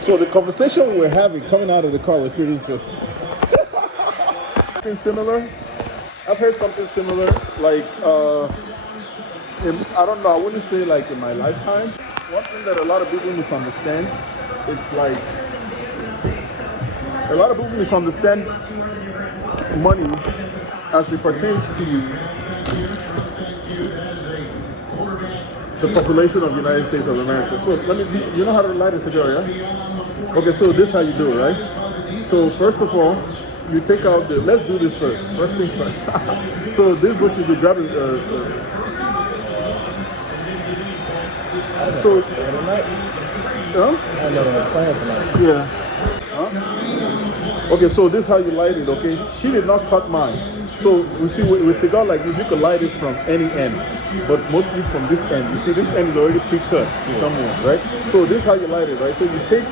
So the conversation we're having coming out of the car was pretty interesting. Something similar. I've heard something similar, like I don't know. I wouldn't say like in my lifetime. One thing that a lot of people misunderstand, it's like a lot of people misunderstand money as it pertains to the population of the United States of America. So let me teach you know how to light a cigar, yeah? Okay, so this is how you do it, right? So first of all, you take out the, let's do this first. First things first. So this is what you do, grab it. So, huh? I know the plans tonight. Yeah. Huh? Okay, so this is how you light it, okay? She did not cut mine. So we see with cigar like this, you can light it from any end, but mostly from this end. You see this end is already pre-cut somewhere, right? So this is how you light it, right? So you take,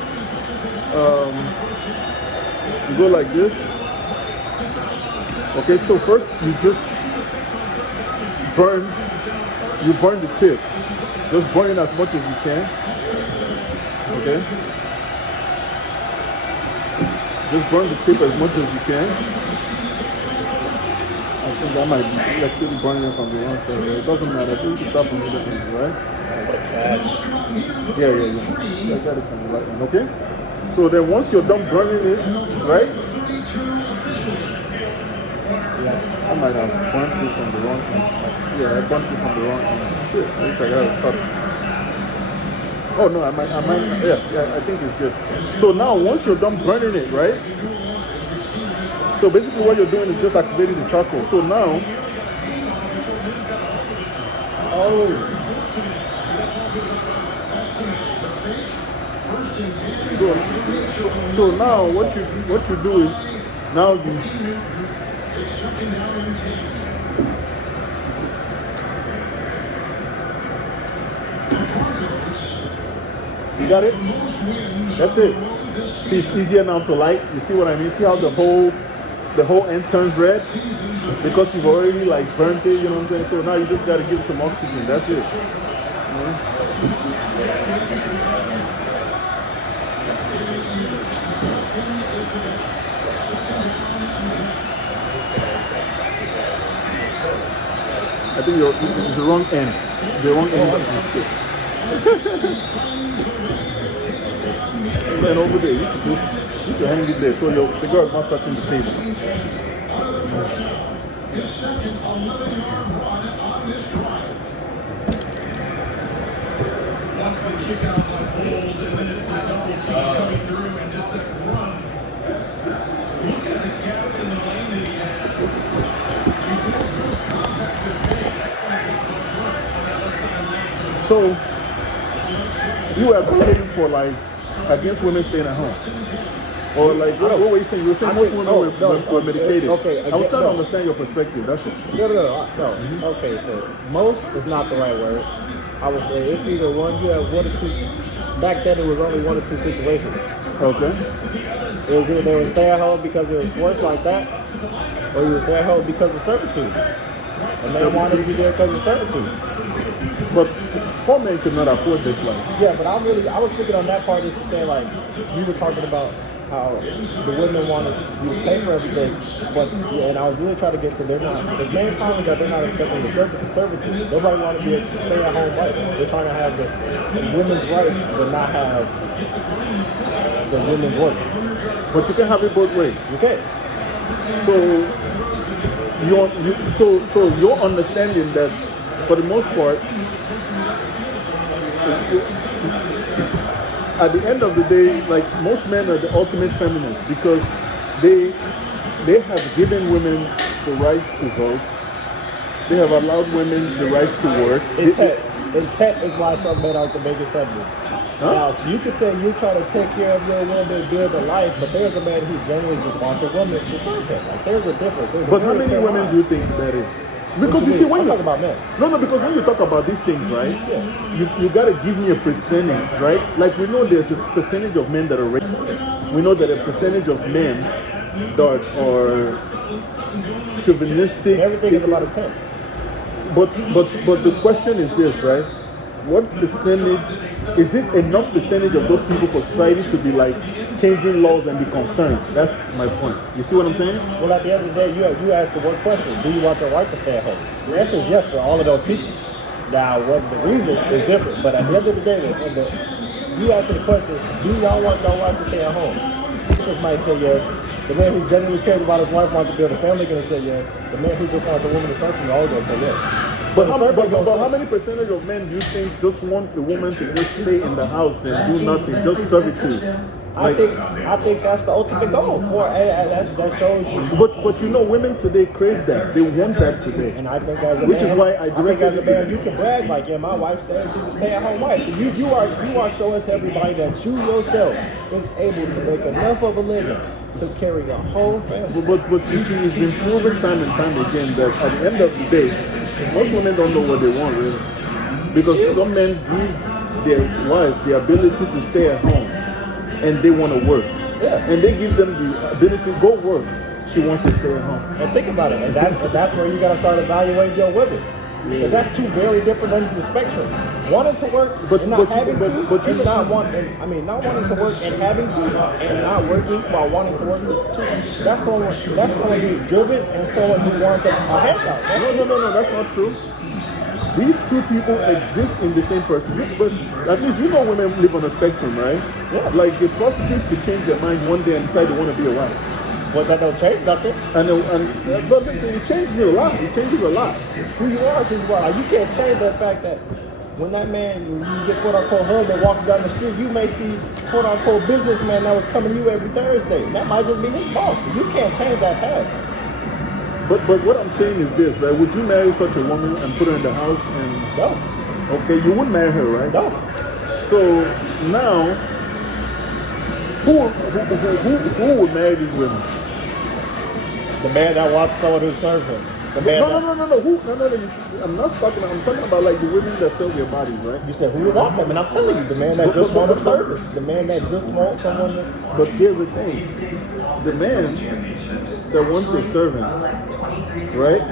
you go like this. Okay, so first you just burn the tip. Just burn it as much as you can. Okay? Just burn the tip as much as you can. I think that might be actually burning it from the wrong side. It doesn't matter. I think you can start from the other end, right? What a catch. Yeah. I got it from the right end, okay? So then once you're done burning it, right? I might have burnt it from the wrong end. Yeah, I burnt it from the wrong end. Shit, I wish I got a cut. Oh no, I might, yeah, I think it's good. So now, once you're done burning it, right? So basically what you're doing is just activating the charcoal. So now, so now what you do is, now you got it? That's it. See, it's easier now to light. You see what I mean? See how the whole end turns red? Because you've already like burnt it, you know what I'm saying? So now you just gotta give it some oxygen. That's it. I think it's the wrong end. The wrong end. And then over there, you can just put your hand in there so your cigar is not touching the table. So you were advocating for like against women staying at home, or like what were you saying? You were saying most women were medicated. Okay, I was trying to understand your perspective. That's it. No. Okay, so most is not the right word. I would say it's either one. You have one or two. Back then, it was only one or two situations. Okay. It was either they would stay at home because it was forced like that, or you would stay at home because of servitude. And they wanted to be there because of servitude. But poor men could not afford this life. Yeah, but I was thinking on that part is to say, like, you were talking about how the women wanted you to pay for everything, and I was really trying to get to the main problem is that they're not accepting the servitude. Nobody wants to be a stay-at-home wife. They're trying to have the women's rights, but not have the women's work. But you can have it both ways. You can. So your understanding that for the most part, at the end of the day, like most men are the ultimate feminists because they have given women the rights to vote. They have allowed women the rights to work. Intent is why some men aren't the biggest feminists. Huh? Now, so you could say you're trying to take care of your woman, build a life, but there's a man who generally just wants a woman to serve him. Like there's a difference. But how many women do you think that is? Because you see, when you talk about men. No, because when you talk about these things, right? Yeah. You gotta give me a percentage, right? Like we know there's a percentage of men that are raped. We know that a percentage of men that are chauvinistic. Everything is about a 10. But the question is this, right? what percentage, is it enough percentage of those people for society to be like changing laws and be concerned? That's my point. You see what I'm saying? Well, at the end of the day, you ask the one question: do you want your wife to stay at home? The answer is yes for all of those people. Now, what the reason is different, but at the end of the day, you ask the question: do y'all want your wife to stay at home? People might say yes. The man who genuinely cares about his wife wants to build a family going to say yes. The man who just wants a woman to serve him, all going to say yes. So but how many percentage of men do you think just want a woman to just stay in the house and do nothing, just servitude? I think that's the ultimate goal. That shows you. But you know, women today crave that. They want that today. And I think as a which man, is why I think as a man, you can brag like, yeah, my wife she's a stay-at-home wife. You are showing to everybody that you yourself is able to make enough of a living to carry a whole family. But you see, it's been proven time and time again that at the end of the day, most women don't know what they want really, because some men give their wife the ability to stay at home. And they want to work. Yeah. And they give them the ability to go work. She wants to stay at home. And think about it. And that's where you got to start evaluating your women. Yeah. And that's two very different ends of the spectrum. Wanting to work and not having to, and not wanting to work and having to, and not working while wanting to work is two. That's someone who's driven and someone who wants a handout. No, that's not true. These two people exist in the same person. But at least you know women live on a spectrum, right? Yeah. Like a prostitute could change their mind one day and decide they want to be a wife. But that don't change nothing. But it changes a lot. It changes a lot. Who you are is who you are. You can't change the fact that when that man, you get quote unquote husband walking down the street, you may see quote unquote businessman that was coming to you every Thursday. That might just be his boss. You can't change that past. But what I'm saying is this, right? Would you marry such a woman and put her in the house and no? Okay, you wouldn't marry her, right? No. So now, who would marry these women? The man that wants someone who serves him. The man No. I'm not talking. I'm talking about like the women that sell their bodies, right? You said who would want them, and I'm telling you, the man that just wants a service, the man that just wants someone. But here's the thing: the man that wants a servant, right?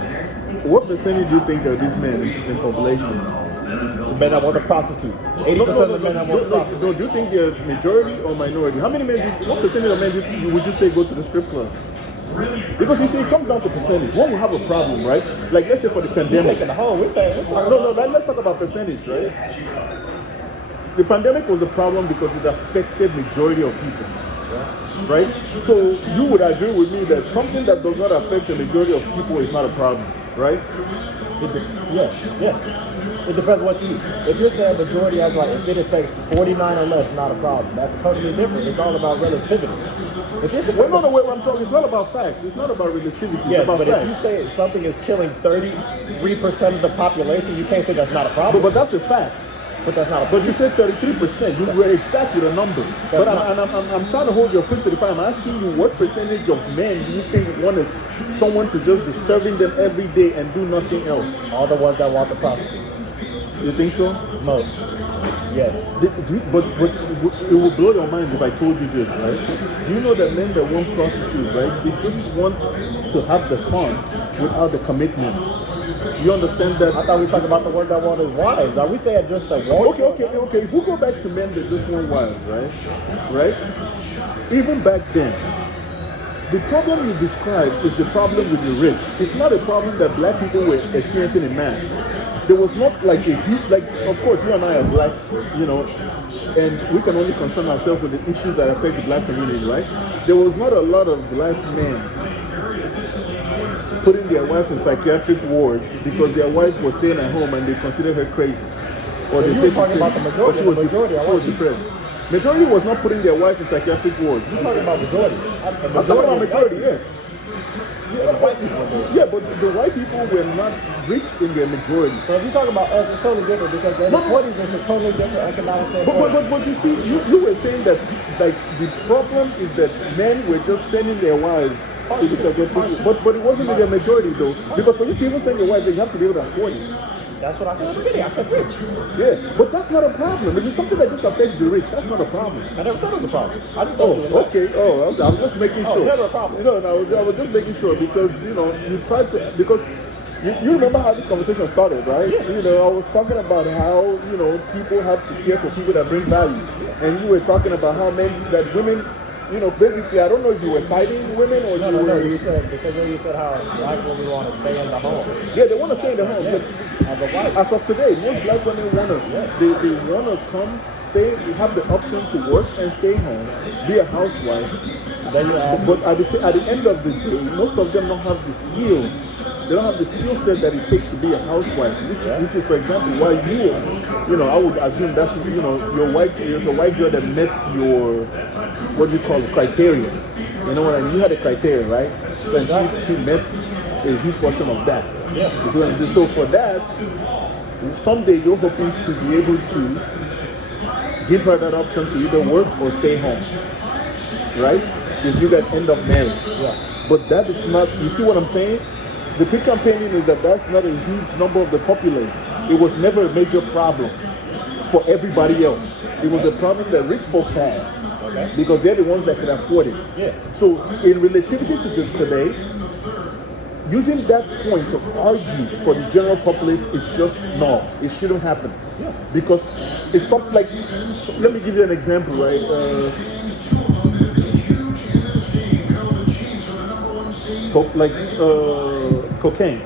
What percentage do you think are these men in population? The men that want the prostitutes. 80% of the men that want the prostitutes. No, do you think they're majority or minority? How many men? What percentage of men would you say go to the strip club? Because you see, it comes down to percentage. One will have a problem, right? Like let's say for the pandemic. We're taking the whole. Let's talk about percentage, right? The pandemic was a problem because it affected majority of people, right? So you would agree with me that something that does not affect the majority of people is not a problem, right? Yes. It depends what you. If you're saying majority as like if it affects 49 or less, not a problem. That's totally different. It's all about relativity. If it's I'm talking. It's not about facts. It's not about relativity. Yes, it's about but facts. if you say something is killing 33% of the population, you can't say that's not a problem. But that's a fact. But that's not a problem. But you said 33%. You were exact with a number. But I'm trying to hold your foot to the fire. I'm asking you what percentage of men do you think want someone to just be serving them every day and do nothing else? All the ones that want the prostitutes. You think so? Most. Yes. But it would blow your mind if I told you this, right? Do you know that men that want prostitutes, right? They just want to have the fun without the commitment. You understand that? I thought we were talking about the one that wanted wives. Are we saying just the one? Okay. If we go back to men that just want wives, right? Even back then, the problem you described is the problem with the rich. It's not a problem that black people were experiencing in mass. There was not like a huge, of course, you and I are black, and we can only concern ourselves with the issues that affect the black community, right? There was not a lot of black men putting their wives in psychiatric wards because their wife was staying at home and they considered her crazy. Or they said talking about the majority. She was depressed. Majority was not putting their wife in psychiatric wards. You're talking about majority. I'm talking about majority, yeah. White people were yeah, but the white people were not rich in their majority. So if you're talking about us, it's totally different because in the 20s it's a totally different economic standpoint. But you see, you were saying that like the problem is that men were just sending their wives to the psychiatric, but it wasn't in their majority though. Because for you to even send your wife, you have to be able to afford it. That's what I said in the beginning. I said rich. Yeah, but that's not a problem. If it's something that just affects the rich, that's not a problem. I never said it was a problem. I just told you. Okay. I was just making sure. Never a problem. I was just making sure because you tried to because You remember how this conversation started, right? You know, I was talking about how, you know, people have to care for people that bring value. And you were talking about how many that women, you know, basically, I don't know if you were citing women or No, you no, were... no. You said, because then you said how black women want to stay in the home. Yeah, they want to stay in the home. Yes, But as a wife. as of today, most black women want to, they want to come, stay, have the option to work and stay home, be a housewife. Then you ask, But at the end of the day, most of them don't have the skills. They don't have the skill set that it takes to be a housewife, which is, for example, why you know, I would assume that's, you know, there's a white girl that met your, what do you call it, criteria. You know what I mean? You had a criteria, right? And she met a huge portion of that. Yeah. So for that, someday you're hoping to be able to give her that option to either work or stay home, right? If you guys end up married. yeah. But that is not, you see what I'm saying? The picture I'm painting is that that's not a huge number of the populace. It was never a major problem for everybody else. It was a problem that rich folks had. Okay. Because they're the ones that can afford it. Yeah. So in relativity to today, using that point to argue for the general populace is just no. It shouldn't happen. Yeah. Because it's something like, let me give you an example, right? Cocaine.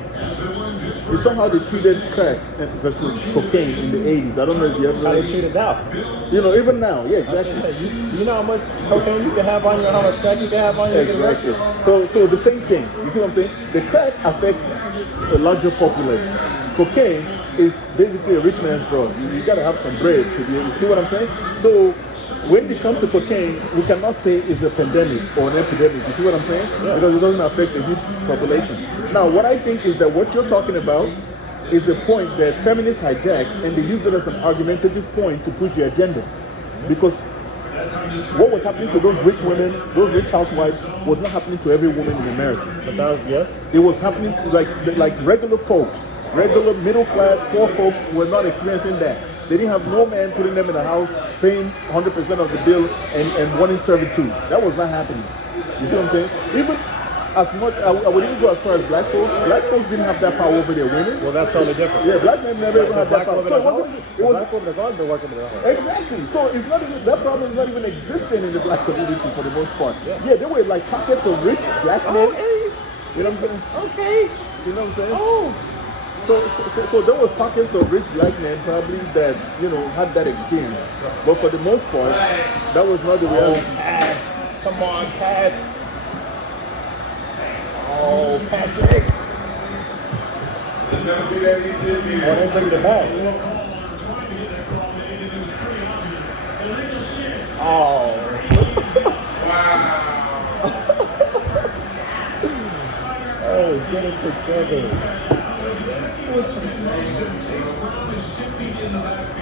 You saw how they treated crack versus cocaine in the 80s. I don't know if you ever... How they treat it now. You know, even now, yeah, exactly. You know how much cocaine you can have on you, how much crack you can have on you? Exactly. So the same thing. You see what I'm saying? The crack affects a larger population. Cocaine is basically a rich man's drug. You gotta have some bread to be able to see what I'm saying? So when it comes to cocaine, we cannot say it's a pandemic or an epidemic. You see what I'm saying? Yeah. Because it doesn't affect a huge population. Now, what I think is that what you're talking about is a point that feminists hijacked and they used it as an argumentative point to push their agenda. Because what was happening to those rich women, those rich housewives, was not happening to every woman in America. But that was, yes? It was happening like regular folks, regular middle class, poor folks were not experiencing that. They didn't have no man putting them in the house, paying 100% of the bill and wanting servitude. That was not happening. You see what I'm saying? Even as much, I would even go as far as black folks. Black folks didn't have that power over their women. Well, that's totally different. Yeah, black men never even had that power. So black women has always been working in the home. Exactly. So it's not even, that problem is not even existing in the black community for the most part. Yeah, there were like pockets of rich black men. Hey. You know what I'm saying? Okay. You know what I'm saying? Oh. So there was pockets of rich black men probably that, you know, had that experience. But for the most part, that was not the reality. Oh, Pat. Come on, Pat. Oh, Patrick. It's never be that easy. Oh, they bring it back. Oh. Wow. Oh, get it together.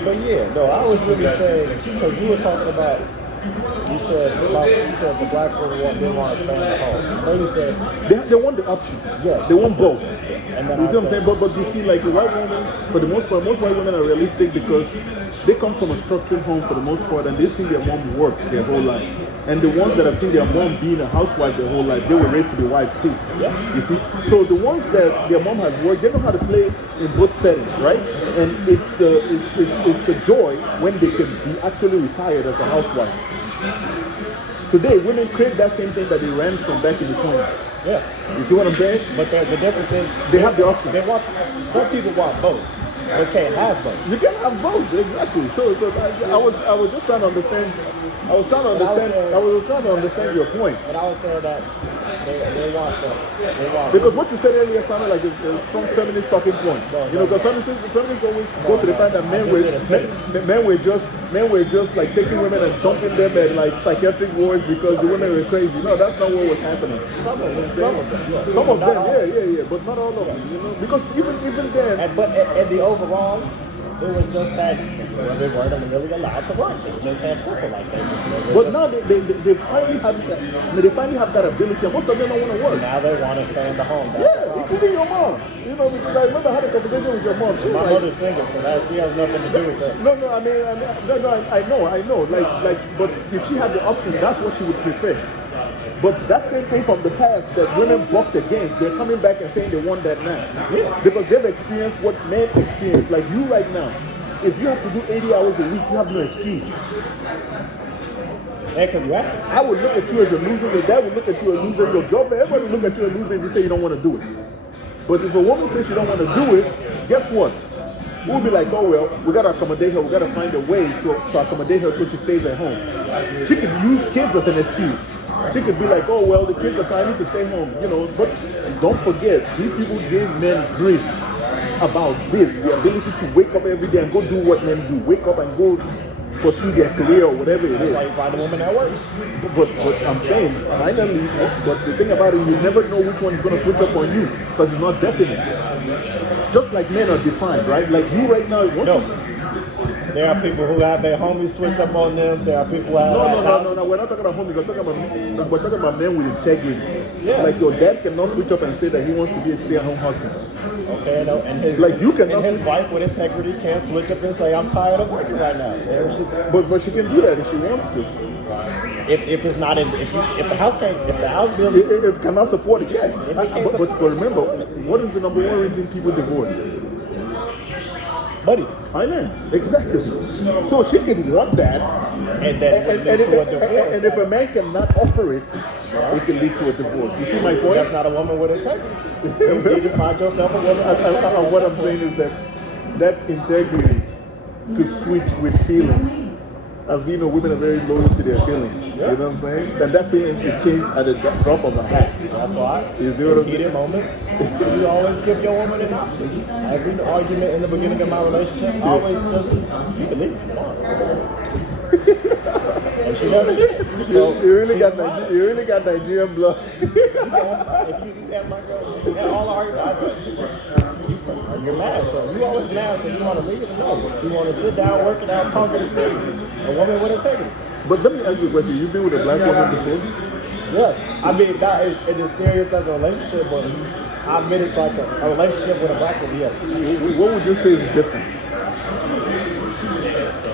But yeah, no, I was really saying, because you were talking about, you said the black women didn't want to stay in the home. Then you said they want the option. Yes, They want both. And then You see what I'm saying? But you see, like the white women, for the most part, most white women are realistic because they come from a structured home for the most part and they've seen their mom work their whole life. And the ones that have seen their mom being a housewife their whole life, they were raised to be wives too. Yeah. You see? So the ones that their mom has worked, they know how to play in both settings, right? And it's a joy when they can be actually retired as a housewife. Today, women crave that same thing that they ran from back in the 20s. yeah. You see what I'm saying? But the difference is They have the option. They want, some people want both. They can't have both. You can have both, exactly. So I was just trying to understand. I was trying to understand your point. But I was saying that they want Because what you said earlier sounded like a strong feminist talking point. Because feminists always go to the point that men were just like taking women and dumping them at like psychiatric wards because the women were crazy. No, that's not what was happening. Some of them, yeah. Some of them, yeah, but not all of them. You know, because even then. But at the overall, it was just that they weren't really allowed to work. It was just that simple, like that. But now they finally have that ability, and most of them don't want to work. Now they want to stay in the home. Yeah, including your mom. You know, because I remember I had a conversation with your mom. My mother's single, so that she has nothing to do with that. No, I know. Like, but if she had the option, that's what she would prefer. But that same thing from the past that women bucked against, they're coming back and saying they want that now. Yeah. Because they've experienced what men experience. Like you right now, if you have to do 80 hours a week, you have no excuse. Yeah, because you have to. I would look at you as a loser, your dad would look at you as a loser, your girlfriend, everybody would look at you as a loser if you say you don't want to do it. But if a woman says she don't want to do it, guess what? We'll be like, oh well, we got to accommodate her, we got to find a way to accommodate her so she stays at home. She could use kids as an excuse. She could be like, oh well, the kids are trying, I need to stay home, you know. But don't forget, these people gave men grief about this, the ability to wake up every day and go do what men do. Wake up and go pursue their career or whatever it is. That's why you find a woman that works. But I'm saying, finally, but the thing about it, you never know which one is going to switch up on you because it's not definite. Just like men are defined, right? Like you right now, there are people who have their homies switch up on them. There are people who have... No. We're not talking about homies. We're talking about men with integrity. Yeah. Like your dad cannot switch up and say that he wants to be a stay-at-home husband. Okay, no, and his, like you cannot. And his wife with integrity can't switch up and say, "I'm tired of working right now." But she can do that if she wants to. If it's not in, if the house can't, if the house bill, if it cannot support it, yeah. But remember, what is the number one reason people divorce? Money. Finance. Exactly. So she can want that. And if a man cannot offer it, it can lead to a divorce. You see my point? That's not a woman with integrity. You need to find yourself a woman with integrity. What I'm saying is that integrity could switch with feelings. As we know, women are very loyal to their feelings. Yeah. You know what I'm saying? And that feeling can change at the drop of a hat. That's why. You see what I'm heated moments, you always give your woman an option. Every argument in the beginning of my relationship, always just, you can leave. And she never did. So you really got Nigerian blood. If you ask my girl, all the arguments, you're mad, so you always mad, so you want to leave it? No, but you want to sit down, work it out, talk it through. A woman with integrity. But let me ask you a question. You've been with a black woman before? Yes. I mean, that is, it is serious as a relationship, but I admit it's like a relationship with a black woman, yes. What would you say is the difference?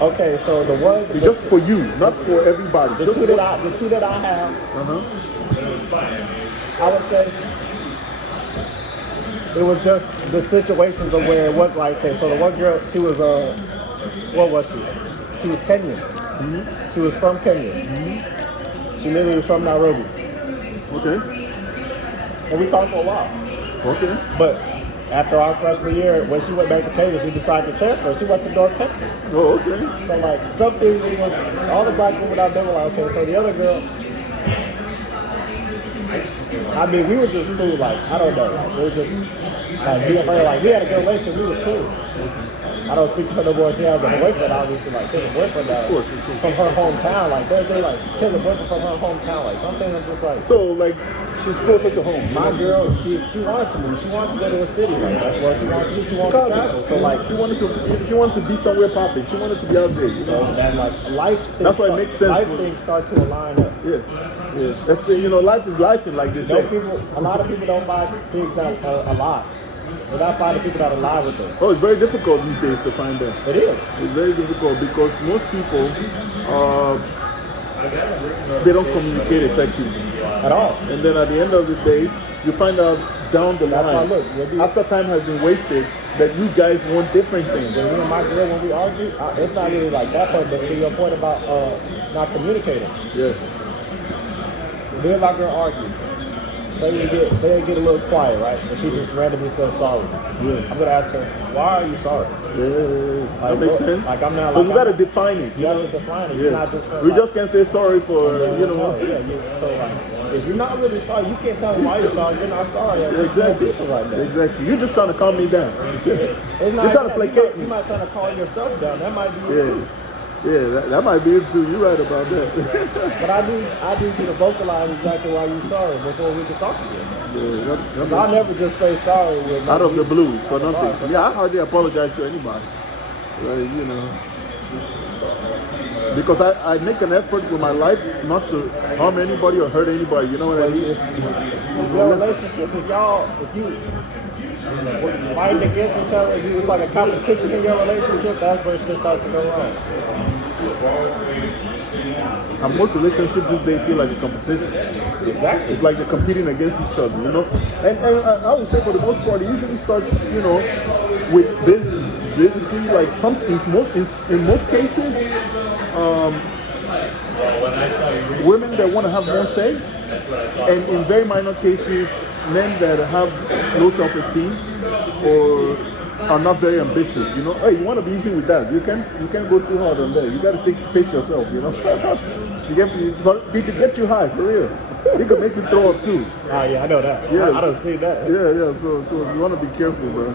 Okay, so the one... Just for you, not for everybody. The two that I have, I would say... It was just the situations of where it was like that. So the one girl, she was what was she? She was Kenyan. Mm-hmm. She was from Kenya. Mm-hmm. She literally was from Nairobi. Okay. And we talked for a while. Okay. But after our freshman year, when she went back to Kenya, she decided to transfer. She went to North Texas. Oh, okay. So like some things, it was all the black women out there were like, okay. So the other girl. I mean, we were just cool, like, I don't know, like, we were just, like, me and her, like, we had a good relationship, we was cool. I don't speak to her no more, she has a boyfriend, obviously, like, she has a boyfriend from her hometown, like, she has a boyfriend from her hometown, like, something I'm just like. So, like, she's closer to home. My girl, she wanted to move, she wanted to go to a city, like, that's what she wanted to do, she wanted to travel, so, like, she wanted to be somewhere popping, she wanted to be out there. So, then, like, that's why it makes sense. Life things start to align up. Yeah. That's the, life is life like this. A lot of people don't buy things that are alive. They're not finding people that are alive with them. Oh, it's very difficult these days to find them. It is. It's very difficult because most people, they don't communicate effectively. At all. And then at the end of the day, you find out down the line, after time has been wasted, that you guys want different things. And me and my girl, when we argue, it's not really like that part, but to your point about not communicating. Yes. Me and my girl argue. Say it get a little quiet, right? And she just randomly says sorry. Yeah. I'm gonna ask her, why are you sorry? Yeah, like, that makes sense. Like I'm not. But you gotta define it. You gotta define it. Yeah. You're not just. We just can't say sorry for So like, if you're not really sorry, you can't tell me why you're sorry. You're not sorry. Exactly. Right now. Exactly. You're just trying to calm me down. You're trying to placate me. You might try to calm yourself down. That might be it too. Yeah, that might be it too. You're right about that. But I need you to vocalize exactly why you're sorry before we can talk again. Yeah, I'll never just say sorry out of the blue for nothing. Yeah, I hardly apologize to anybody. Because I make an effort with my life not to harm anybody or hurt anybody. You know what I mean? Your relationship, if you fighting against each other, it's like a competition in your relationship, that's where shit starts to go wrong. And most relationships these days feel like a competition. Exactly. It's like they're competing against each other, you know. And I would say for the most part, it usually starts, you know, with basically like in most cases, women that want to have more say, and in very minor cases, men that have low self-esteem or are not very ambitious. You know, hey, you want to be easy with that. You can't go too hard on that. You got to pace yourself. You know, he could get you high for real. He could make you throw up too. Oh yeah, I know that. Yeah, I don't see that. Yeah. So you want to be careful, bro. You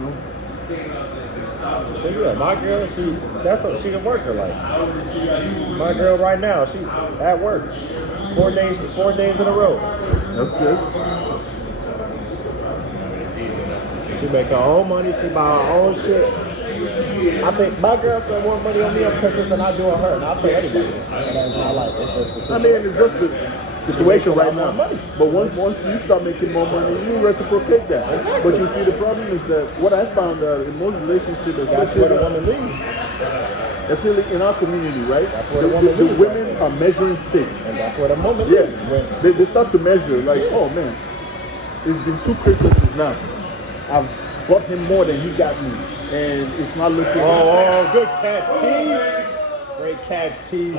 know. But yeah, my girl, she's a worker. Like my girl right now, she at work 4 days in a row. That's good. She make her own money. She buy her own shit. I think my girl spend more money on me on Christmas than I do on her, and I'll tell anybody. And that's my life. It's just the situation. It's just the situation right now. Money. But once you start making more money, you reciprocate that. Exactly. But you see, the problem is that what I found out in most relationships, That's where the woman leaves. That's really in our community, right? That's where the woman the leaves. women are measuring sticks. And that's where the woman Yeah, leaves. they start to measure like, oh man, it's been 2 Christmases now. I've bought him more than he got me, and it's not looking. Oh, good catch, T. Great catch, T.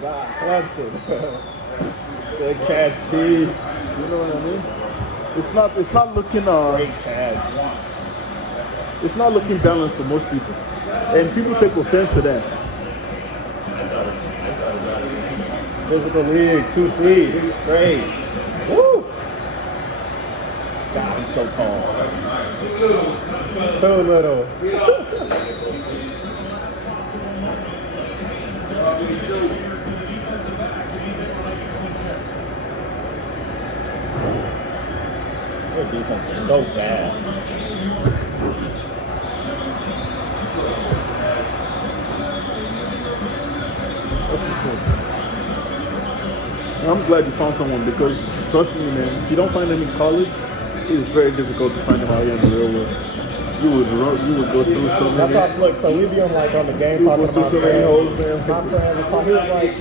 God, Clemson. Good catch, T. You know what I mean? It's not looking Great catch. it's not looking balanced for most people, and people take offense to that. Physical league, 2 feet. Great. Woo! God, he's so tall. Too little. Their defense is so bad. That's for sure. I'm glad you found someone, because trust me, man, if you don't find them in college, it's very difficult to find them out here in the real world. You would go through so many. That's how, look, so we be on like on the game talking about so many hoes, man. my friends, and so he was like,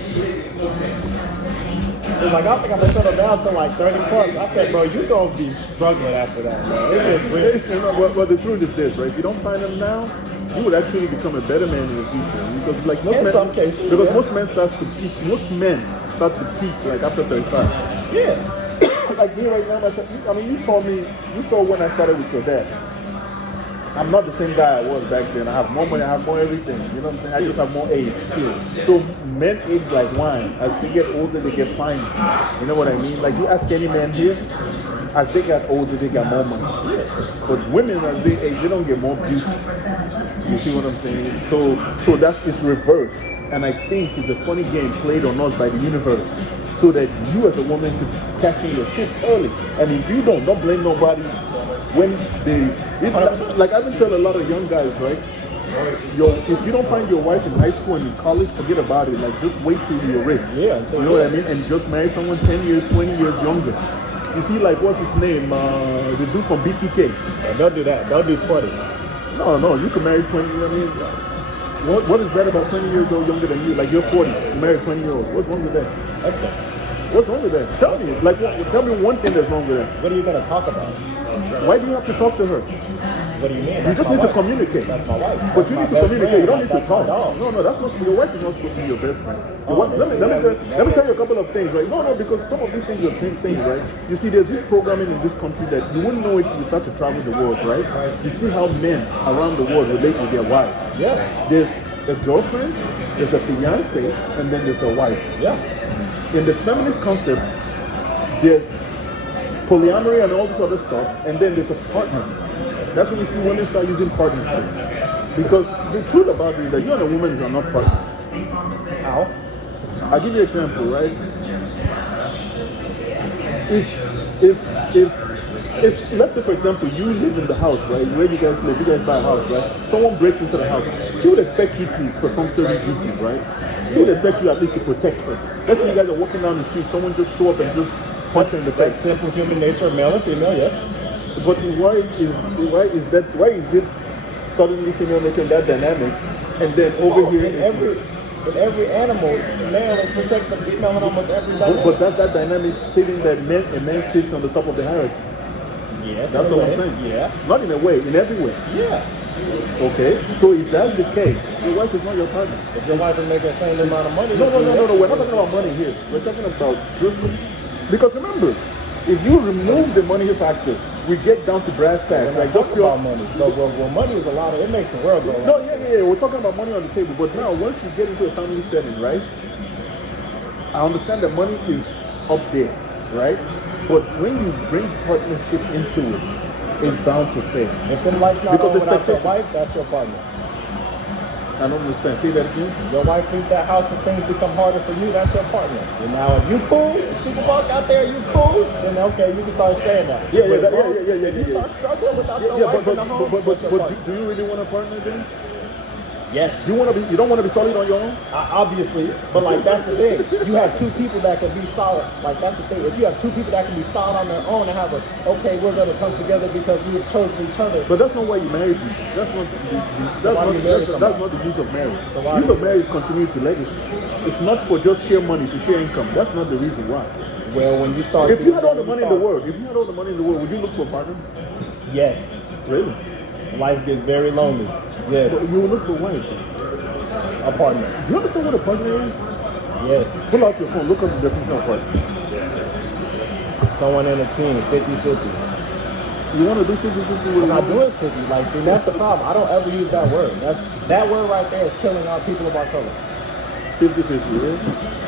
I think I'm gonna settle down to like 30 plus. I said, bro, you gonna be struggling after that, man. It is weird. But the truth is this, right? If you don't find them now, you would actually become a better man in the future. Because like most In men, some cases, because yes. most men start to peak like after 35. Yeah. Like me right now, I mean, you saw when I started with your dad. I'm not the same guy I was back then. I have more money, I have more everything. You know what I'm saying? I just have more age. So men age like wine. As they get older, they get finer. You know what I mean? Like you ask any man here, as they got older, they got more money. But women, as they age, they don't get more beauty. You see what I'm saying? So it's reversed. And I think it's a funny game played on us by the universe, so that you as a woman could cash in your chips early. And if you don't blame nobody. When like I've been telling a lot of young guys, right? If you don't find your wife in high school and in college, forget about it. Like just wait till you're rich. Yeah, you know what I mean? And just marry someone 10 years, 20 years younger. You see, like what's his name? The dude from BTK. Yeah, don't do that. Don't do 20. No, you can marry 20. I mean, what is better about 20 years old younger than you? Like you're 40, you marry 20-year-old. What's wrong with that? Okay. What's wrong with that? Tell me. Like, tell me one thing that's wrong with that. What are you gonna talk about? Why do you have to talk to her? What do you mean? You just need to communicate. That's my wife. But you need to communicate. You don't need to talk. Dog. No, that's not. Your wife is not supposed to be your best friend. Let me tell you a couple of things, right? No, because some of these things you're saying, right? You see, there's this programming in this country that you wouldn't know it till you start to travel the world, right? You see how men around the world relate with their wives. Yeah. There's a girlfriend, there's a fiance, and then there's a wife. Yeah. In the feminist concept, there's polyamory and all this other stuff, and then there's a partner. That's when you see women start using partnership. Because the truth about it is that you and a woman are not partners. How? I'll give you an example, right? If let's say for example you live in the house, right? Where you guys live, you guys buy a house, right? Someone breaks into the house, she would expect you to perform certain duties, right? She would expect you at least to protect her. Let's say you guys are walking down the street, someone just show up and just punch her in the face. Simple human nature, male and female, yes. But why is it suddenly female making that dynamic, and then over here in every in every animal, male is protect the female in almost every dynamic. But that's that dynamic sitting that a man sits on the top of the hierarchy. Yes, That's in a what I'm way. saying. Yeah. Not in a way, in every way. Yeah. Okay? So if that's the case, your wife is not your partner. If your wife is making the same amount of money, No. We're not talking about money here. We're talking about just because remember, if you remove the money factor, we get down to brass tacks. We're Like not just talking about money. But well, money is a lot of. It makes the world go round. No, yeah. We're talking about money on the table. But now, once you get into a family setting, right? I understand that money is up there, right? But when you bring partnership into it, it's bound to fail. If them lights not Because on the without your expectation- wife, that's your partner. I don't understand. Say that again. Your wife leave that house and things become harder for you, that's your partner. And now if you cool, if she can walk out there, you cool, then okay, you can start saying that. Yeah. If you start struggling without your wife in the home, that's your But partner. do you really want a partner then? Yes. You don't want to be solid on your own? Obviously, but like that's the thing. You have two people that can be solid. Like that's the thing. If you have two people that can be solid on their own and have okay, we're gonna come together because we've chosen each other. But that's not why you married me. That's not the use of marriage. So why use of marriage is continue to legacy. It's not for just share money to share income. That's not the reason why. Well, when you start, If you had all the money in the world, would you look for a partner? Yes. Really? Life gets very lonely. Yes. But you will look for a wife. A partner. Do you understand what a partner is? Yes. Pull out your phone. Look up the definition of partner. Someone in a team, 50-50. You want to do 50-50 with I'm not a doing 50. Like, see, that's the problem. I don't ever use that word. That word right there is killing our people of our color. 50-50, yeah?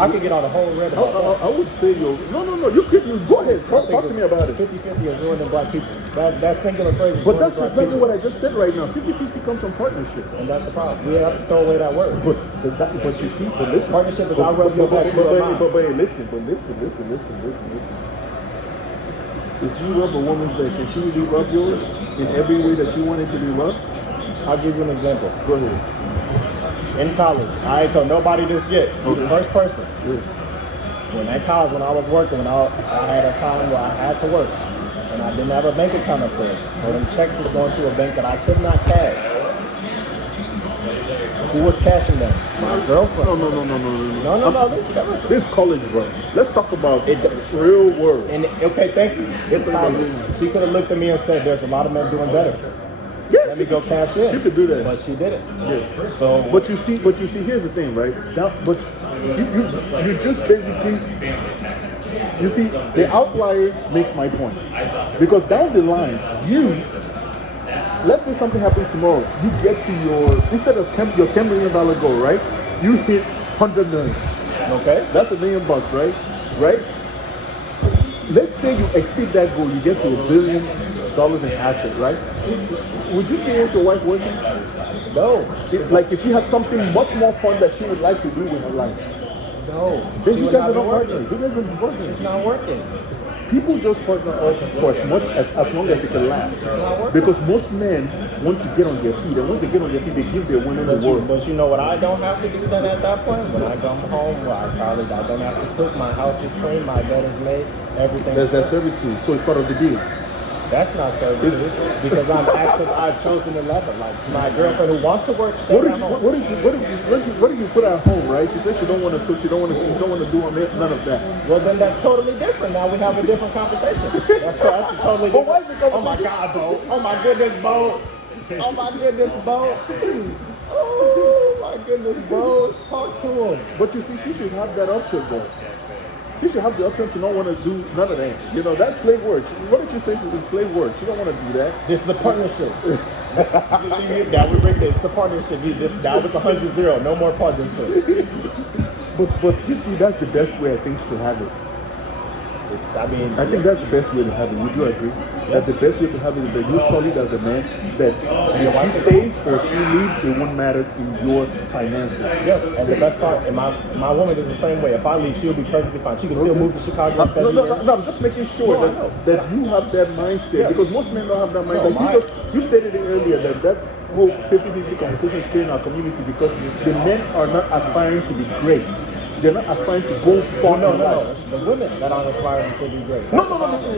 I could get on a whole red about that. I would say no. You go ahead. Talk to me about it. 50-50 is ruining black people. That singular phrase is But ruining that's black exactly people. what I just said right now. 50-50 comes from partnership. And that's the problem. We have to throw away that word. But you see, but listen. Partnership is I rub your back, you rub mine. But listen. If you rub a woman's back, can she really rub yours in every way that you want it to be rubbed? I'll give you an example. Go ahead. In college, I ain't told nobody this yet. You're the first person. Yeah. When at college, when I was working, I had a time where I had to work, and I didn't have a bank account up there. So them checks was going to a bank that I could not cash. Who was cashing them? My girlfriend. No. This college, bro. Let's talk about it. Real world. And okay, thank you. It's college. She could have looked at me and said, "There's a lot of men doing better. Yeah, Let me go cash in." She could do that. But she didn't. Yeah. So, But you see, here's the thing, right? But you just basically, you see, the outlier makes my point. Because down the line, let's say something happens tomorrow, you get to instead of your $10 million goal, right? You hit 100 million. okay. That's $1 million, right? Right? Let's say you exceed that goal, you get to $1 billion in asset, right? Would you still want your wife working? No. If she has something much more fun that she would like to do with her life. No. Then She you would guys not are be not working. partnering. You guys are not working. She's not working. People just partner up for as long as it can last. Because most men want to get on their feet. And once they get on their feet, they give their women the world. But you know what I don't have to do then at that point? When I come home, I don't have to cook. My house is clean. My bed is made. Everything. There's that servitude. So it's part of the deal. That's not service because I've chosen another. Like my girlfriend who wants to work. What if you put her at home, right? She says she don't want to cook. She don't want to do none of that. Well, then that's totally different. Now we have a different conversation. That's a totally different. But why is it Oh my God, Bo. Oh my goodness, Bo. Oh my goodness, Bo. Oh my goodness, Bo. Talk to him. But you see, she should have that option, though. She should have the option to not want to do none of that. You know, that's slave work. What if she says it's slave work? She don't want to do that. This is a partnership. Now we break this. It's a partnership. Now it's 100-0. No more partnership. But you see, that's the best way I think to have it. I think that's the best way to have it. Would you agree? That the best way to have it is that you're solid as a man, that if she stays or she leaves, it won't matter in your finances. Yes, and the best part, and my woman is the same way. If I leave, she'll be perfectly fine. She can still move to Chicago. No, I'm just making sure that you have that mindset. Because most men don't have that mindset. You stated it earlier that whole 50-50 conversation is here in our community because the men are not aspiring to be great. They're not aspiring to go far. No. The women that aren't aspiring to be great. No.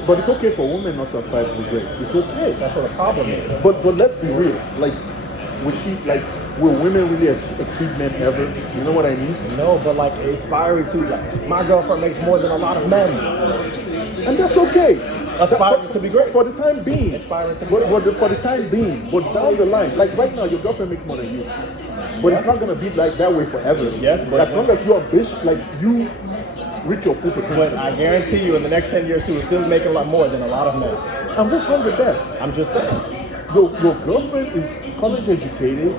But it's okay for women not to aspire to be great. It's okay. That's what the problem is. But let's be real. Like, would she will women really exceed men ever? You know what I mean? No, but like aspiring to, like, my girlfriend makes more than a lot of men. And that's okay. Aspiring to be great. For the time being. Aspiring to be But for the time being. But down the line, like right now, your girlfriend makes more than you. But it's not gonna be like that way forever. Yes, but as long as you're a bitch, like you reach your full potential. But I guarantee you, in the next 10 years, she will still make a lot more than a lot of men. And what's wrong with that? I'm just saying. Your girlfriend is college educated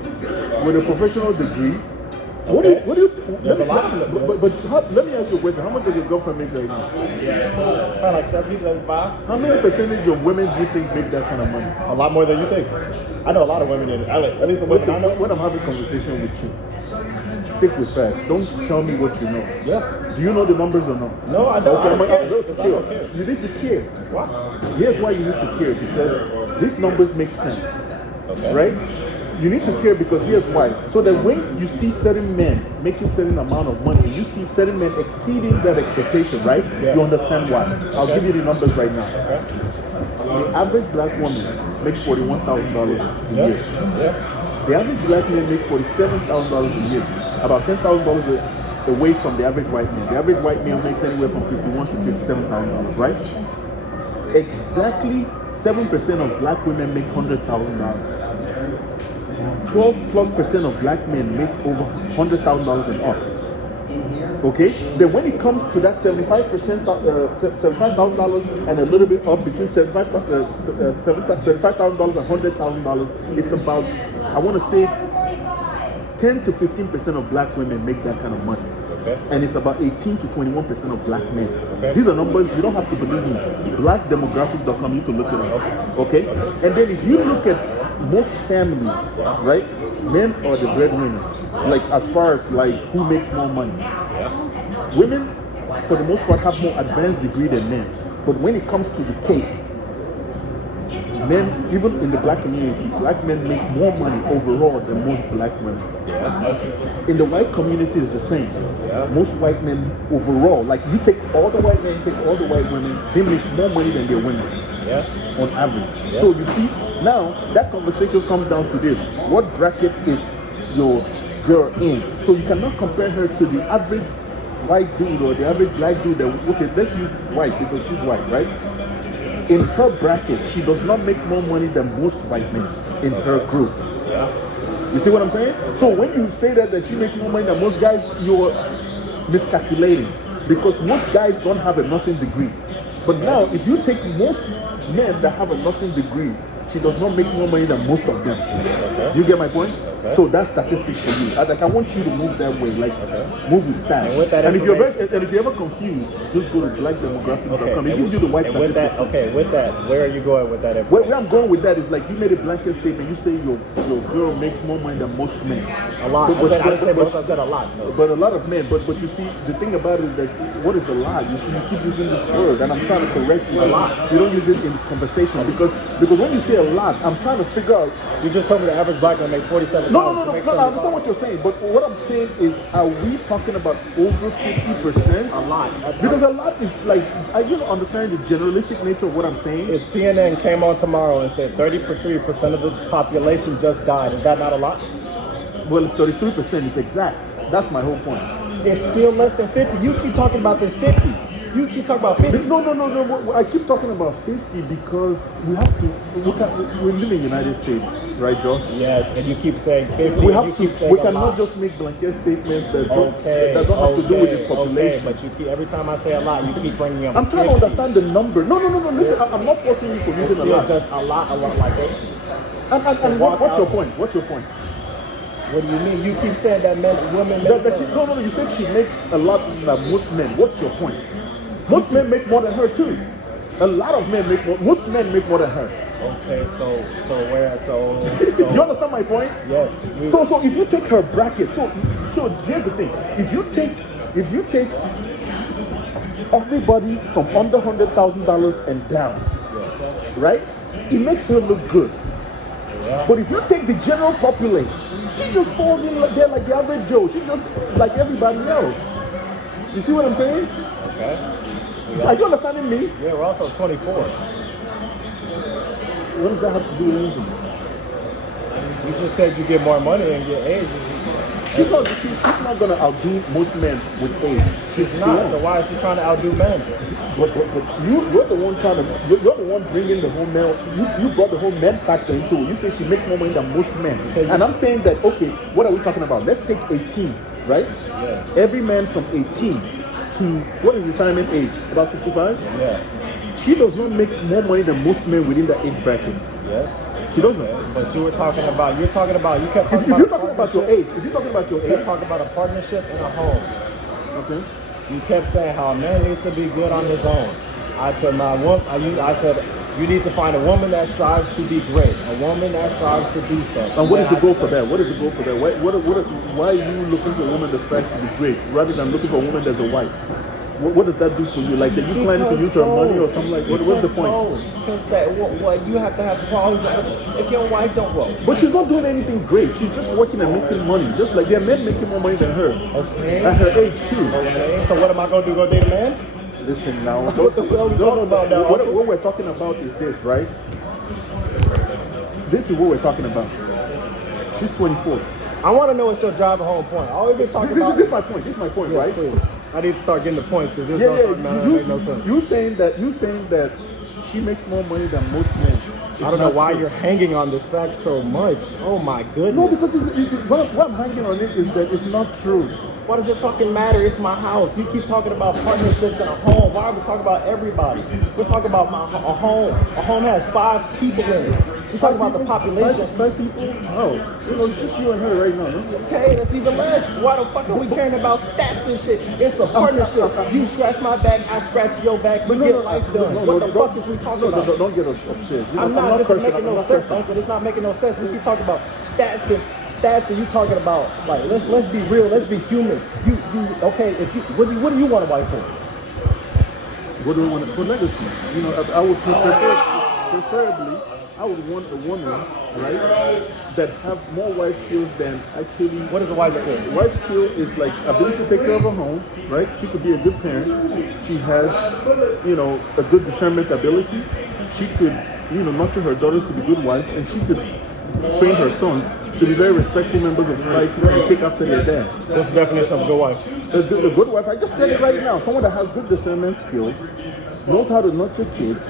with a professional degree. Okay. What do you? There's a lot of them. Let me ask you a question. How much does your girlfriend make right now? Probably like 70, 75. How many percentage of women do you think make that kind of money? A lot more than you think. I know a lot of women in it. At least the women I know. When I'm having a conversation with you, stick with facts. Don't tell me what you know. Yeah. Do you know the numbers or no? No, I don't. Okay, I don't care, don't 'cause I care. don't care. You need to care. Why? Here's why you need to care, because these numbers make sense. Okay. Right? You need to care because here's why. So that when you see certain men making certain amount of money, you see certain men exceeding that expectation, right? Yes. You understand why. I'll give you the numbers right now. Okay. The average black woman makes $41,000 a year. Yeah. The average black man makes $47,000 a year, about $10,000 away from the average white man. The average white man makes anywhere from $51,000 to $57,000, right? Exactly 7% of black women make $100,000. 12+% of black men make over $100,000 and up. Okay? Then when it comes to that $75,000 and a little bit up between $75,000 and $100,000, it's about, I want to say, 10 to 15% of black women make that kind of money. Okay. And it's about 18 to 21% of black men. Okay. These are numbers, you don't have to believe me. Blackdemographics.com, you can look it up. Okay? And then if you look at most families, right? Men are the breadwinners. Like as far as like who makes more money. Women, for the most part, have more advanced degree than men. But when it comes to the cake, men, even in the black community, black men make more money overall than most black women. In the white community, it's the same. Most white men overall, like if you take all the white men, take all the white women, they make more money than their women. On average. So you see, now that conversation comes down to this: what bracket is your girl in? So you cannot compare her to the average white dude or the average black dude. That, okay, let's use white because she's white, right? In her bracket, she does not make more money than most white men in her group. You see what I'm saying? So when you say that she makes more money than most guys, you're miscalculating, because most guys don't have a nursing degree. But now, if you take most men that have a nursing degree, she does not make more money than most of them. Do you get my point? So that's statistics for you. Like I want you to move that way, like move with stats. And if you're ever confused, just go to blackdemographics.com. It gives you the white statistics. With that, where are you going with that? Where I'm going with that is like you made a blanket statement. You say your girl makes more money than most men. A lot. I didn't say most. I said a lot. But a lot of men. But you see, the thing about it is that what is a lot? You see, you keep using this word, and I'm trying to correct you. A lot. You don't use it in conversation because when you say a lot, I'm trying to figure out. You just told me the average black man makes $47. No, I understand what you're saying, but what I'm saying is, are we talking about over 50%? A lot. Because a lot is like, I don't understand the generalistic nature of what I'm saying. If CNN came on tomorrow and said 33% of the population just died, is that not a lot? Well, it's 33%, it's exact. That's my whole point. It's still less than 50. You keep talking about this 50. You keep talking about 50. No. I keep talking about 50 because we have to. We live in the United States, right, Josh? Yes, and you keep saying 50. We have to. We cannot just make blanket statements that don't have to do with the population. But you keep, every time I say a lot, you keep bringing up. I'm trying to understand the number. No. Listen, I'm not faulting you for using a lot. Just a lot like it. And what's your point? What's your point? What do you mean? You keep saying that women make No, you said she makes a lot than most men. What's your point? Most men make more than her too. A lot of men make more. Most men make more than her. Okay, so Do you understand my point? Yes. So if you take her bracket, so here's the thing. If you take everybody from under $100,000 and down, right? It makes her look good. Yeah. But if you take the general population, she just falls in there like the average Joe. She just like everybody else. You see what I'm saying? Okay. Are you understanding me? Yeah, we're also 24. What does that have to do with anything? You just said you get more money and get age. She's not gonna outdo most men with age. She's not. So why is she trying to outdo men? But you're the one you're the one bringing the whole male. You brought the whole men factor into it. You say she makes more money than most men, and I'm saying that okay. What are we talking about? Let's take 18, right? Yes. Every man from 18 to what is retirement age? About 65. Yeah. She does not make more money than most men within that age bracket. Yes. She doesn't. Okay. But you kept talking If you're talking about your age, you kept talking about a partnership and a home. Okay. You kept saying how a man needs to be good on his own. I said, I said, you need to find a woman that strives to be great, a woman that strives to do stuff. And what is the goal for that? What is the goal for that? Why are you looking for a woman that strives to be great rather than looking for a woman that's a wife? What does that do for you? Like, are you planning to use her money or something like? What's the point? Because you have to have qualities. If your wife don't work, but she's not doing anything great. She's just working and making money. Just like there are men making more money than her. Okay. At her age too. Okay. So what am I gonna do? Go date a man? Listen now. What the hell are we talking about now? What we're talking about is this, right? This is what we're talking about. She's 24. I want to know what's your driving home point. All we've been talking about. This is my point. This is my point, right? Please. I need to start getting the points because this doesn't make no sense. You saying that she makes more money than most men. I don't know why you're hanging on this fact so much. Oh my goodness. No, because what I'm hanging on it is that it's not true. Why does it fucking matter? It's my house. You keep talking about partnerships and a home. Why are we talking about everybody? We're talking about a home. A home has 5 people in it. We're talking about the population. 5 people? No. It's just you and her right now. No? Okay, that's even less. Why the fuck are we caring about stats and shit? It's a partnership. You scratch my back, I scratch your back. We get life done. What the fuck is we talking about? Don't get upset. I'm not. This is making no sense, Uncle. It's not making no sense. We keep talking about stats and you talking about like let's be real, let's be humans. You okay? What do you want a wife for? What do I want for legacy? You know, I would preferably I would want a woman, right, that have more wife skills than actually. What is a wife skill? Wife skill is like ability to take care of her home, right? She could be a good parent. She has, a good discernment ability. She could, nurture her daughters to be good wives, and she could train her sons to be very respectful members of society and take after their dad. What's the definition of a good wife? A good wife, I just said it right now. Someone that has good discernment skills, knows how to nurture kids,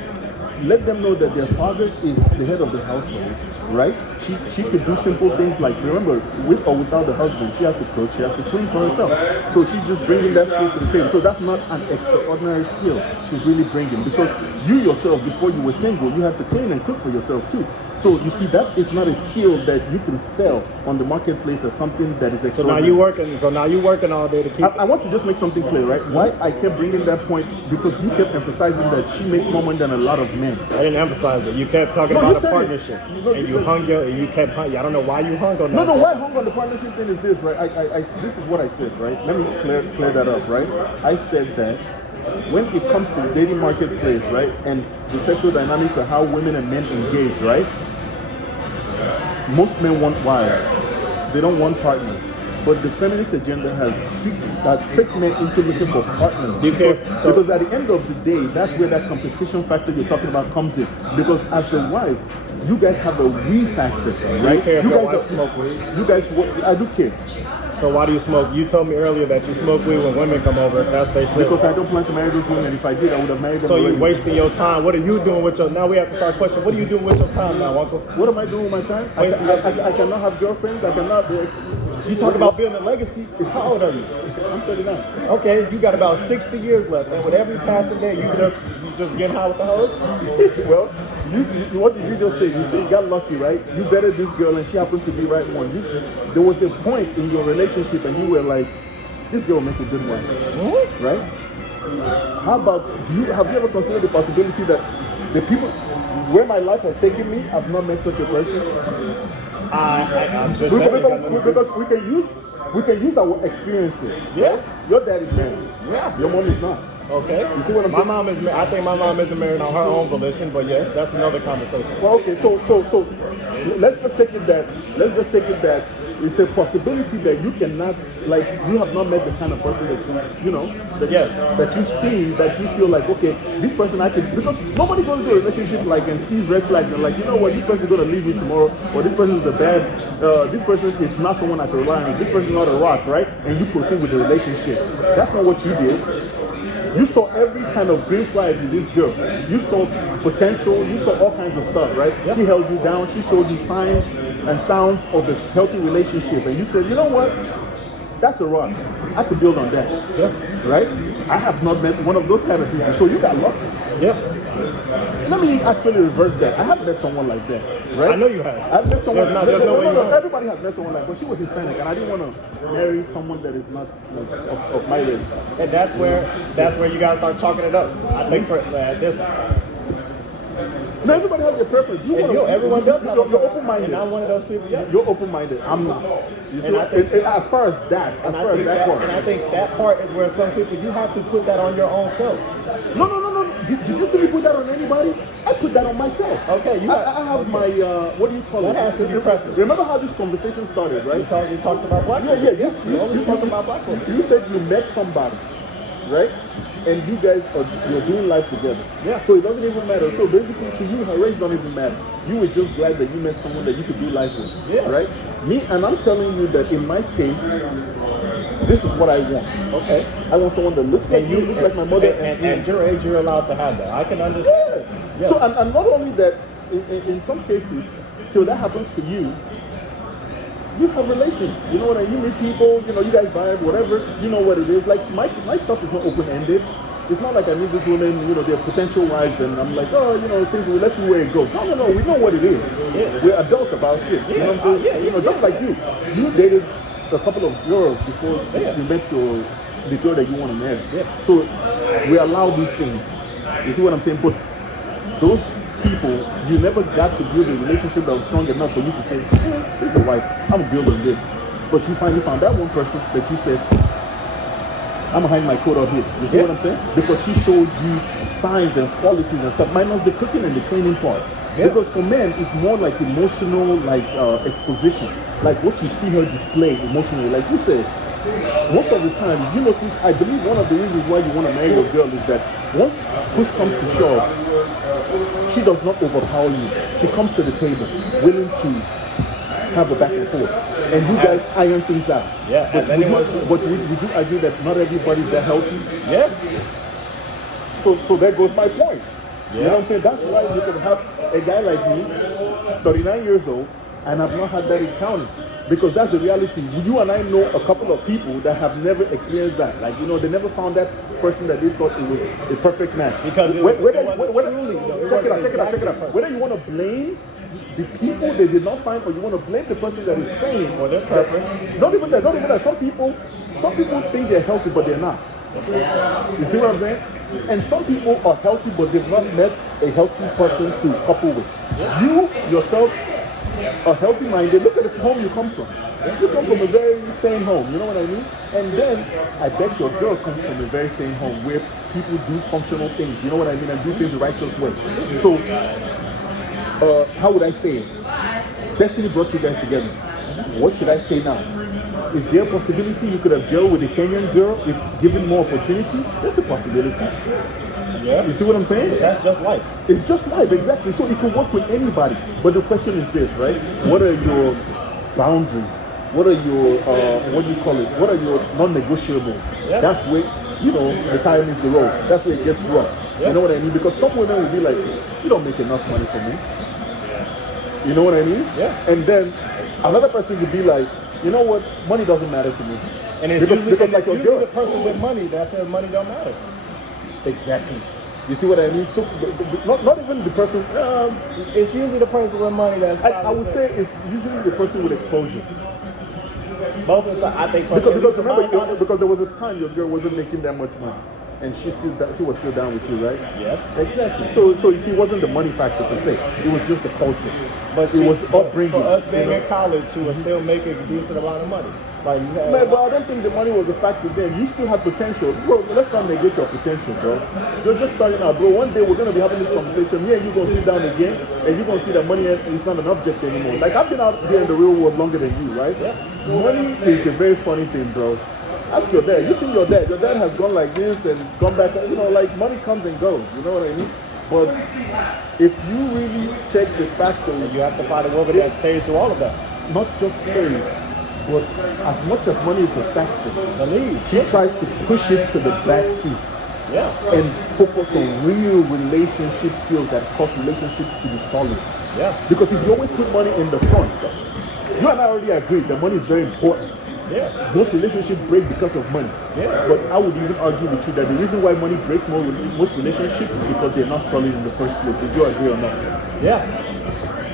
let them know that their father is the head of the household, right? She could do simple things like, remember, with or without the husband, she has to cook, she has to clean for herself. So she's just bringing that skill to the table. So that's not an extraordinary skill she's really bringing, because you yourself, before you were single, you had to clean and cook for yourself too. So you see, that is not a skill that you can sell on the marketplace as something that is extraordinary. So now you working all day to keep. I want to just make something clear, right? Why I kept bringing that point, because you kept emphasizing that she makes more money than a lot of men. I didn't emphasize it. You kept talking about a partnership, and you kept. I don't know why you hung on that. No. Why I hung on the partnership thing is this, right? This is what I said, right? Let me clear that up, right? I said that when it comes to the dating marketplace, right, and the sexual dynamics of how women and men engage, right? Most men want wives. They don't want partners. But the feminist agenda has tricked men into looking for partners. Because at the end of the day, that's where that competition factor you're talking about comes in. Because as a wife, you guys have a we factor, right? You guys smoke weed. I do care. So why do you smoke? You told me earlier that you smoke weed when women come over. If that's their shit. Because I don't plan to marry these women. If I did, I would have married them. So you're wasting your time. What are you doing with your? Now we have to start questioning. What are you doing with your time now, Uncle? What am I doing with my time? I cannot have girlfriends. I cannot be. You talk about building a legacy. How old are you? I'm 39. Okay, you got about 60 years left, and with every passing day, you just getting high with the hose. Well, what did you just say? You say you got lucky, right? You vetted this girl, and she happened to be the right one. There was a point in your relationship, and you were like, "This girl will make a good wife," right? How about have you ever considered the possibility that the people where my life has taken me, I've not met such a person? I'm just because we can use our experiences. Yeah. Right? Your dad is married. Yeah. Your mom is not. Okay. You see what I'm saying? I think my mom isn't married on her own volition, but yes, that's another conversation. Well, okay. So let's just take it that it's a possibility that you cannot, like, you have not met the kind of person that you know, that, that you see, that you feel like, okay, this person I can, because nobody goes into a relationship like and sees red flags and like, you know what, this person is going to leave me tomorrow, or this person is a bad, this person is not someone I can rely on, this person is not a rock, right? And you proceed with the relationship. That's not what you did. You saw every kind of green flag in this girl. You saw potential. You saw all kinds of stuff, right? Yep. She held you down. She showed you signs and sounds of a healthy relationship. And you said, you know what? That's a rock. I could build on that. Yeah. Right? I have not met one of those kind of people. So you got lucky. Yeah. Let me actually reverse that. I have met someone like that, right? I know you have. I've met someone. No, everybody has met someone like that. But she was Hispanic, and I didn't want to marry someone that is not of my race. And that's where you guys start chalking it up. I think for this. No, everybody has their preference. Everyone does. You're open-minded. And I'm one of those people. Yes. You're open-minded. I'm not. As far as that part. And I think that part is where some people, you have to put that on your own self. No. Did you see me put that on anybody? I put that on myself. Okay. I have my, what do you call it? That has to be preference. Remember how this conversation started, right? You talked about black people. Yes. You always talk about black people. You said you met somebody, right? And you guys you're doing life together. Yeah. So it doesn't even matter. So basically to you, her race don't even matter. You were just glad that you met someone that you could do life with. Yeah. Right? And I'm telling you that in my case, this is what I want. Okay. I want someone that looks like you, looks like my mother. And at your age, you're allowed to have that. I can understand. Yeah. Yes. So and not only that, in some cases, till that happens to you, you have relations. You know what I mean? You meet people, you know, you guys vibe, whatever, you know what it is. Like my stuff is not open-ended. It's not like I meet this woman, you know, they're potential wives and I'm like, oh, you know, let's see where it goes. No, we know what it is. Yeah. We're adults about shit. You know what I'm saying? You know, just like you. You dated a couple of girls before you met the girl that you want to marry. Yeah. So we allow these things. You see what I'm saying? But those people, you never got to build a relationship that was strong enough for you to say, this is a wife, I'm building this. But you finally found that one person that you said, I'm behind my coat up here. You see what I'm saying? Because she showed you signs and qualities and stuff, minus the cooking and the cleaning part. Yeah. Because for men, it's more like emotional, like exposition. Like what you see her display emotionally. Like you said, most of the time, if you notice, I believe one of the reasons why you want to marry your girl is that once push comes to shove, she does not overpower you. She comes to the table willing to have a back and forth. And you guys iron things out. Yeah, but would you argue that not everybody's that healthy? Yes. So that goes my point. Yeah. You know what I'm saying? That's why you can have a guy like me, 39 years old, and I've not had that encounter. Because that's the reality. You and I know a couple of people that have never experienced that. Like, you know, they never found that person that they thought it was a perfect match. Because check it out. Whether you want to blame the people they did not find, or you want to blame the person that is saying, or their preference. Not even that. Some people think they're healthy, but they're not. You see what I'm saying? And some people are healthy, but they've not met a healthy person to couple with. You yourself are healthy-minded. Look at the home you come from. You come from a very sane home, you know what I mean? And then I bet your girl comes from a very sane home where people do functional things, you know what I mean, and do things the righteous way. So, how would I say it? Destiny brought you guys together. What should I say now? Is there a possibility you could have gelled with a Kenyan girl if given more opportunity? There's a possibility. Yeah. You see what I'm saying? But that's just life. It's just life, exactly. So it can work with anybody. But the question is this, right? What are your boundaries? What are your, what do you call it? What are your non-negotiables? Yeah. That's where, you know, the time is the road. That's where it gets rough. Yeah. You know what I mean? Because some women will be like, you don't make enough money for me. You know what I mean? Yeah. And then another person could be like, you know what? Money doesn't matter to me. And it's usually the person with money that says money don't matter. Exactly. You see what I mean? So, not even the person. It's usually the person with money that's. I would say it's usually the person with exposure. Most of the time, I think. Because remember, because there was a time your girl wasn't making that much money. and she was still down with you, right? Yes. Exactly. So you see, it wasn't the money factor per se. It was just the culture. But it was the upbringing. For us being in college, she was still making a decent amount of money. Like, Man, but I don't think the money was a factor then. You still have potential. Bro, let's not negate your potential, bro. You're just starting out, bro. One day we're going to be having this conversation. Me and you going to sit down again, and you're going to see that money is not an object anymore. Like, I've been out here in the real world longer than you, right? Yeah. Money is a very funny thing, bro. Ask your dad. You see your dad. Your dad has gone like this and gone back. You know, like, money comes and goes. You know what I mean? But if you really check the factor, you have to find a woman that stays through all of that. Not just stays. But as much as money is a factor, she tries to push it to the back seat. Yeah. And focus on real relationship skills that cause relationships to be solid. Yeah. Because if you always put money in the front, you and I already agreed that money is very important. Yeah. Most relationships break because of money. Yeah. But I would even argue with you that the reason why money breaks most relationships is because they're not solid in the first place. Did you agree or not? Yeah.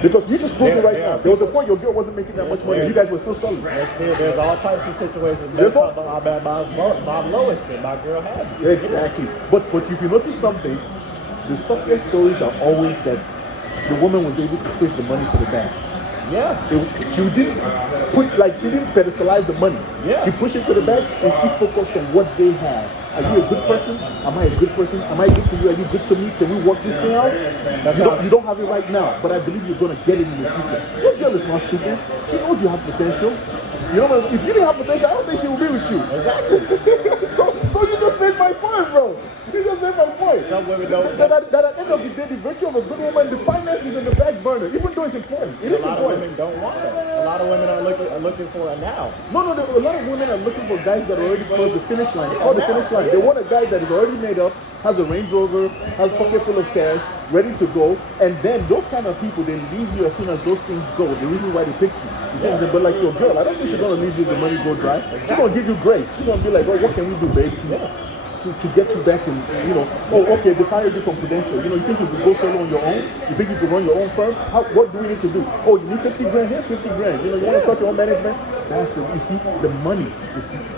Because you just told me right now, there was a point your girl wasn't making that much money. You guys were still solid. There's all types of situations. There's my lowest and my girl had. Exactly. But if you notice something, the success stories are always that the woman was able to push the money to the bank. Yeah. She didn't pedestalize the money. Yeah. She pushed it to the bank and she focused on what they have. Are you a good person? Am I a good person? Am I good to you? Are you good to me? Can we work this thing out? You don't have it right now, but I believe you're going to get it in the future. Your girl is not stupid. She knows you have potential. You know, if you didn't have potential, I don't think she would be with you. Exactly. so you just made my point, bro. You just made my point. Some women don't. That at the end of the day, the virtue of a good woman, the finance is in the back burner, even though it's important. It is important. A lot of women don't want that. A lot of women are looking for a now. No, a lot of women are looking for guys that are already close the finish line. It's called the finish line. They want a guy that is already made up, has a Range Rover, has a pocket full of cash, ready to go, and then those kind of people, they leave you as soon as those things go. The reason why they pick you. But like your girl, I don't think she's going to leave you the money go dry. She's going to give you grace. She's going to be like, oh, what can we do, babe, to get you back and, you know, oh, okay, define your different credential. You know, you think you could go solo on your own? You think you could run your own firm? What do we need to do? Oh, you need 50 grand? Here's 50 grand. You know, you want to start your own management? That's it. You see, the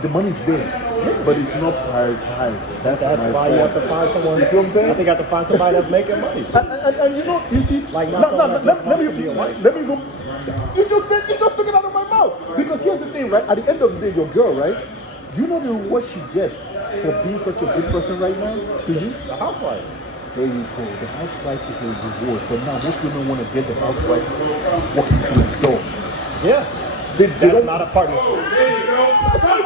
money's there, but it's not prioritized. That's why you have to find someone. You see what I'm saying? I think you have to find somebody that's making money. And you know, you see, like let me go. You just took it out of my mouth. Because here's the thing, right? At the end of the day, your girl, right? Do you know the reward she gets for being such a good person right now to you? The housewife. There you go. The housewife is a reward. But now most women want to get the housewife walking through the door. Yeah. That's not a partnership. That's my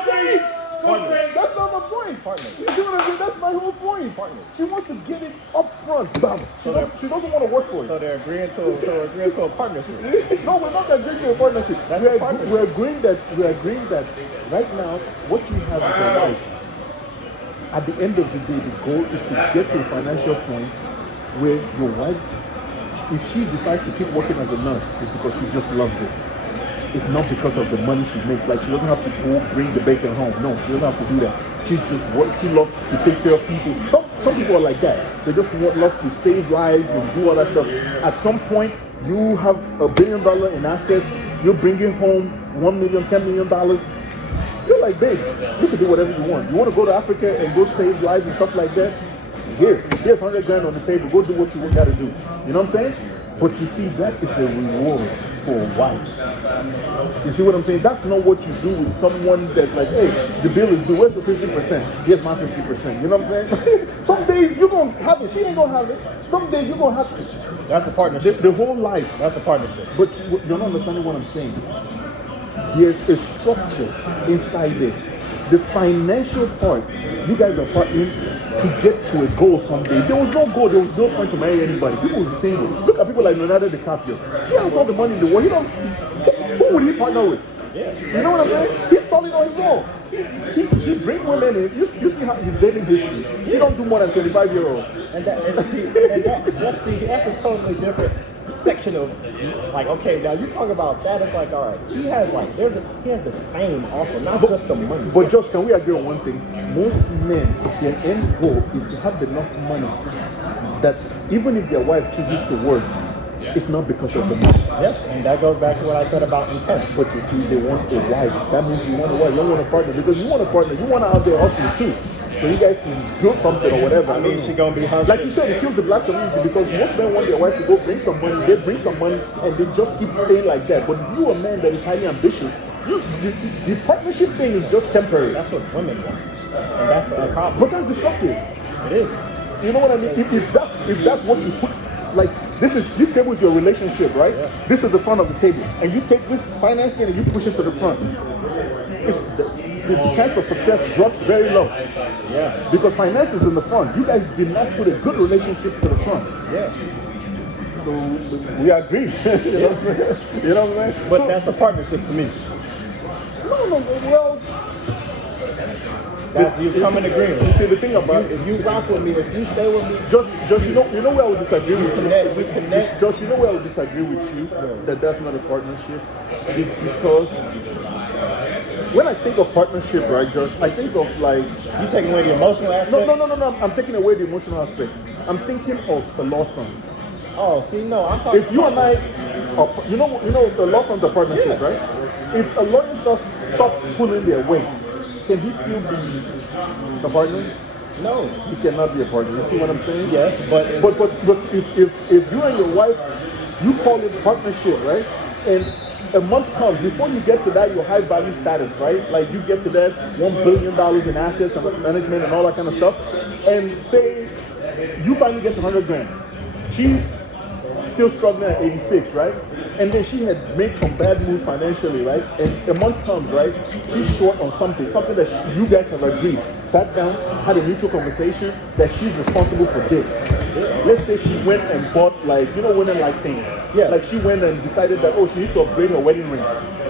point. That's not my point. Partner. You see what I mean? That's my whole point. Partner. She wants to get it up front. Bam. She doesn't want to work for it. So they're agreeing to a partnership. No, we're not agreeing to a partnership. We're agreeing that right now what you have is a life. At the end of the day, the goal is to get to a financial point where your wife, if she decides to keep working as a nurse, it's because she just loves it. It's not because of the money she makes. Like, she doesn't have to go bring the bacon home. No, she doesn't have to do that. She just works. She loves to take care of people. Some people are like that. They just love to save lives and do all that stuff. At some point, you have $1 billion in assets. You're bringing home $1 million, $10 million. You're like, babe, you can do whatever you want. You want to go to Africa and go save lives and stuff like that? Here's 100 grand on the table. Go do what you got to do. You know what I'm saying? But you see, that is a reward for a wife. You see what I'm saying? That's not what you do with someone that's like, hey, the bill is due. Where's the 50%? Here's my 50%. You know what I'm saying? Some days you're going to have it. She ain't going to have it. Some days you're going to have it. That's a partnership. The whole life. That's a partnership. But you're not understanding what I'm saying. There's a structure inside it. The financial part, you guys are partnering to get to a goal someday. There was no goal. There was no point to marry anybody. People would be single. Look at people like Leonardo DiCaprio. He has all the money in the world. Who would he partner with? Yeah. You know what I'm saying? He's solid on his own. He bring women in. You see how he's dating history. He don't do more than 25-year-olds. That's a totally different section of, like, okay, now you talk about that, it's like, all right, he has the fame also, not just the money. But just, can we agree on one thing? Most men, their end goal is to have enough money that even if their wife chooses to work, it's not because of the money. Yes, and that goes back to what I said about intent. But you see, they want a wife. That means you want a wife. You don't want a partner, because you want a partner. You want to out there hustle too. so you guys can build something or whatever. I mean, she gonna be hustling. Like you said, it kills the black community because most men want their wife to go bring some money. They bring some money and they just keep staying like that. But if you're a man that is highly ambitious, the partnership thing is just temporary. That's what women want, and that's the problem. But that's destructive. It is. You know what I mean? If that's what you put, like this table is your relationship, right? Yeah. This is the front of the table, and you take this finance thing and you push it to the front. The chance of success drops very low. Yeah. Because finance is in the front. You guys did not put a good relationship to the front. Yeah. So we agree. You know what I'm saying? You know what I'm saying? But So, that's a partnership to me. no, well. That's you come in agreement. You see the thing about if you rock with me, if you stay with me, just you know where I would disagree with you. we connect. Just you know where I would disagree with you that's not a partnership is because when I think of partnership, right, Josh, I think of like You taking away the emotional aspect? no. I'm taking away the emotional aspect. I'm thinking of a law firm. Oh, see, no, I'm talking. If you and I, you know, the law firm's a partnership, right? If a lawyer stops pulling their weight, can he still be a partner? No. He cannot be a partner. You see what I'm saying? Yes, but if you and your wife, you call it partnership, right? And a month comes before you get to that your high value status, right? Like you get to that $1 billion in assets and management and all that kind of stuff, and say you finally get to 100 grand. She's still struggling at 86, right? And then she had made some bad moves financially, right? And a month comes, right? She's short on something that you guys have agreed. Sat down, had a mutual conversation that she's responsible for this. Let's say she went and bought, like, you know, women like things. Yeah. Like she went and decided that, she needs to upgrade her wedding ring.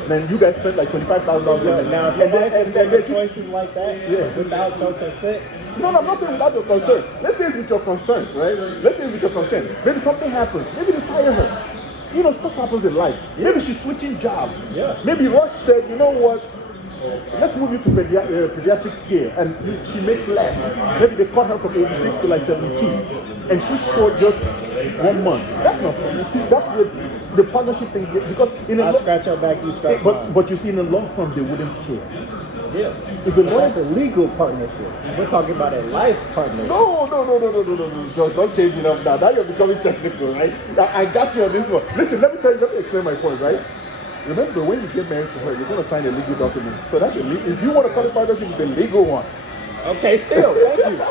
Then you guys spent like $25,000. Now, if your wife makes choices like that without your consent. No, I'm not saying without your consent. Let's say it's with your consent, right? Let's say it's with your consent. Maybe something happens. Maybe they fire her. You know, stuff happens in life. Maybe she's switching jobs. Yeah. Maybe Rush said, you know what? Let's move you to pediatric care, and she makes less. Maybe they cut her from 86 to like 72, and she's short just 1 month. That's not. You see, that's the partnership thing. Because in I scratch your back, you scratch mine. But you see, in a law firm, they wouldn't care. Yes. If the lawyer, That's a legal partnership. We're talking about a life partnership. No, Josh, don't change it up now. Now you're becoming technical, right? I got you on this one. Listen, let me explain my point, right? Remember, when you get married to her, you're going to sign a legal document. So that's if you want to call it partnership, it's the legal one. Okay, still, thank you.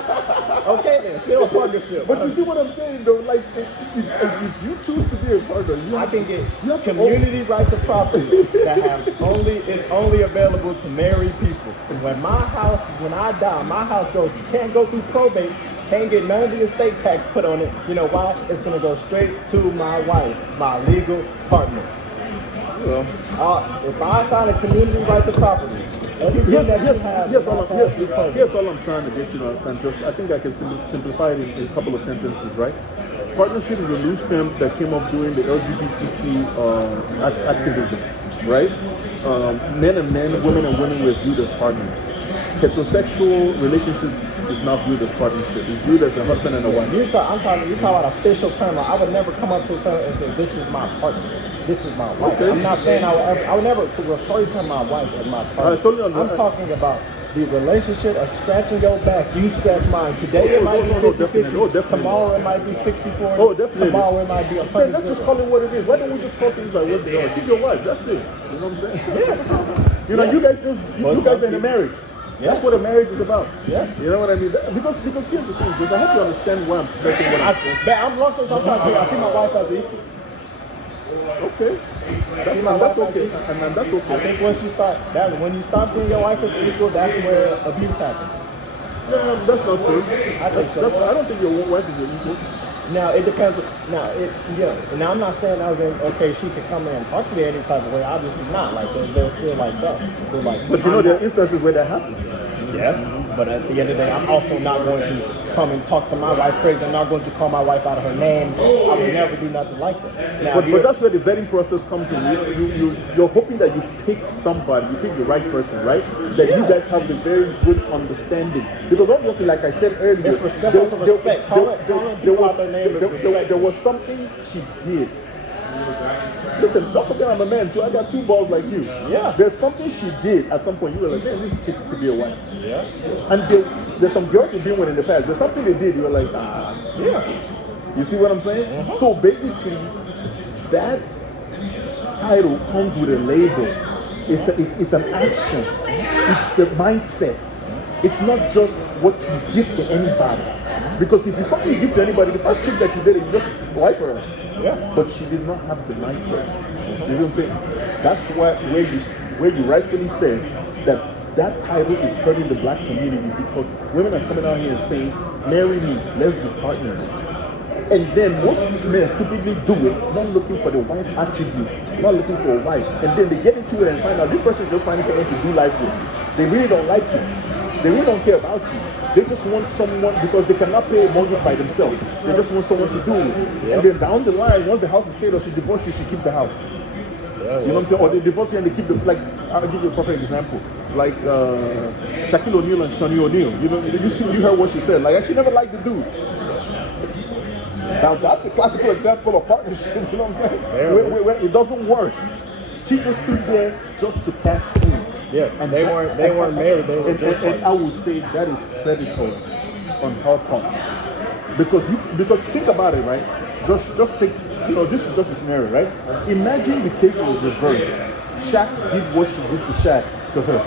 Okay then, still a partnership. But you see what I'm saying, though? Like, if you choose to be a partner, I can get community rights of property that is only available to married people. When I die, my house can't go through probate, can't get none of the estate tax put on it. You know why? It's gonna go straight to my wife, my legal partner. Well, if I sign a community rights of property, here's all I'm trying to get you to understand. Just I think I can simplify it in a couple of sentences, right? Partnership is a loose term that came up during the LGBTQ activism, right? Men and men, women and women were viewed as partners. Heterosexual relationship is not viewed as partnership. It's viewed as a husband and a wife. You're talking about official term. I would never come up to someone and say, "This is my partner. This is my wife." Okay. I'm not saying I would never refer to my wife as my partner. I totally understand. I'm talking about the relationship of scratching your back. You scratch mine. Today it might be 50-50. Tomorrow it might be 60-40. Oh, definitely. Tomorrow it might be 100. Then let's just call it what it is. Why don't we just call things like what they are? She's your wife. That's it. You know what I'm saying? Yes. You know, you guys are in a marriage. Yes. That's what a marriage is about. Yes. You know what I mean? Because here's the thing, Jose, I hope you understand why I'm stressing what I'm saying. I'm lost. I'm trying to tell you, I see my wife as equal. Okay. That's okay. And that's okay. I think when you stop seeing your wife as equal, that's where abuse happens. No, that's not true. I think so. I don't think your wife is your equal. Now it depends. Now I'm not saying she could come in and talk to me any type of way. Obviously not. Like they're still like that. They're like. But you know there are instances where that happens. Yes, but at the end of the day, I'm also not going to come and talk to my wife crazy. I'm not going to call my wife out of her name. I would never do nothing like that. Now, but that's where the vetting process comes in. You're hoping that you pick somebody, you pick the right person, right? That you guys have the very good understanding. Because obviously, like I said earlier, that's also respect. There was something she did. Listen, don't forget I'm a man too. I got two balls like you. Yeah. There's something she did at some point. You were like, man, this chick could be a wife. Yeah. And there's some girls you've been with in the past. There's something they did. You're like, yeah. You see what I'm saying? Mm-hmm. So basically, that title comes with a label. It's an action. It's a mindset. It's not just what you give to anybody. Because if it's something you give to anybody, the first trick that you did, you just wife her. Yeah. But she did not have the mindset. You know what I'm saying? That's where you rightfully said that title is hurting the black community, because women are coming out here and saying, marry me, let's be partners. And then most men stupidly do it, not looking for the wife attribute, not looking for a wife. And then they get into it and find out this person is just finding someone to do life with. They really don't like you. They really don't care about you. They just want someone, because they cannot pay a mortgage by themselves. They just want someone to do it. Yep. And then down the line, once the house is paid or she divorces you, she keep the house. You know what I'm saying? Or they divorce you and they keep the, like, I'll give you a perfect example. Like Shaquille O'Neal and Shawnee O'Neal. You know, you heard what she said. Like, she never liked the dude. Now that's a classical example of partnership. You know what I'm saying? Where it doesn't work. She just stood there just to cash in. Yes, and they weren't married. They were just and I would say that is predatory on her part. Because think about it, right? Just think. This is just a scenario, right? Imagine the case was reversed. Shaq did what she did to Shaq to her.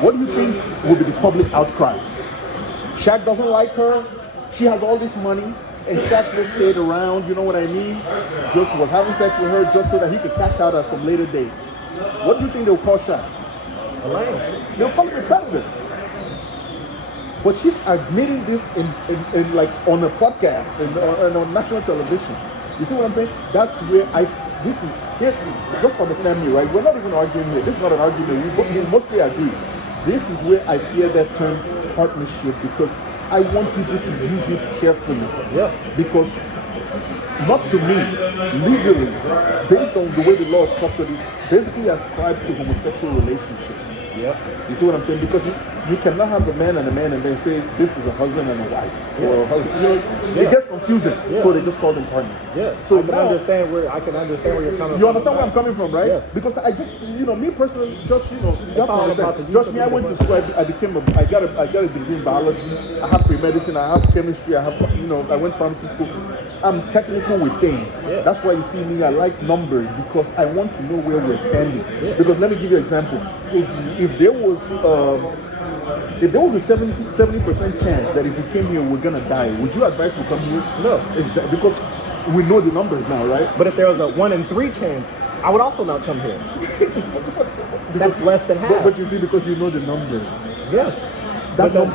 What do you think would be the public outcry? Shaq doesn't like her. She has all this money, and Shaq just stayed around. You know what I mean? Just was having sex with her just so that he could cash out at some later date. What do you think they'll call Shaq? A lame. They'll call him a predator. But she's admitting this in like on a podcast and on national television. You see what I'm saying? That's where just understand me, right? We're not even arguing here. This is not an argument. We mostly agree. This is where I fear that term partnership, because I want people to use it carefully. Yeah. Because not to me, legally, based on the way the law is structured, is basically ascribed to homosexual relationships. Yep. You see what I'm saying? Because you cannot have a man and then say this is a husband and a wife. Yeah. Or a husband. It gets confusing. Yeah. So they just call them partners. Yeah. So I can understand where you're coming from. You understand where I'm coming from, right? Yes. Because I just, me personally, just, you have to all about understand. the Just me, I went to school. I got a degree in biology. I have pre-medicine. I have chemistry. I have, I went to pharmacy school. I'm technical with things. Yeah. That's why you see me. I like numbers, because I want to know where we're standing. Yeah. Because let me give you an example. If there was a 70% chance that if we came here we're gonna die, would you advise we come here? No, exactly, because we know the numbers now, right? But if there was a 1 in 3 chance, I would also not come here. That's less than half. But you see, because you know the numbers. Yes. But that's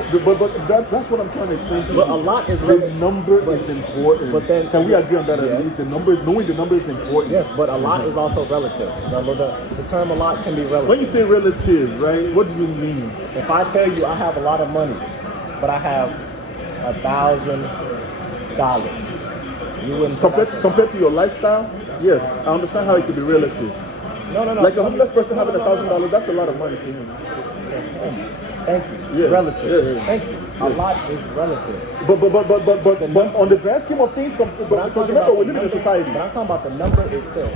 what I'm trying to explain to you. But a lot is the number is important. But then, can we agree on that? Yes. At least knowing the number is important. Yes, but a lot is also relative. The term a lot can be relative. When you say relative, right? What do you mean? If I tell you I have a lot of money, but I have $1,000, you wouldn't compared to your lifestyle. Yes, I understand how it could be relative. No. Like a homeless person having $1,000, that's a lot of money to him. Thank you. Yeah. Relative. Yeah. Thank you. A lot is relative. But on the grand scheme of things, because remember, we live in a society. But I'm talking about the number itself.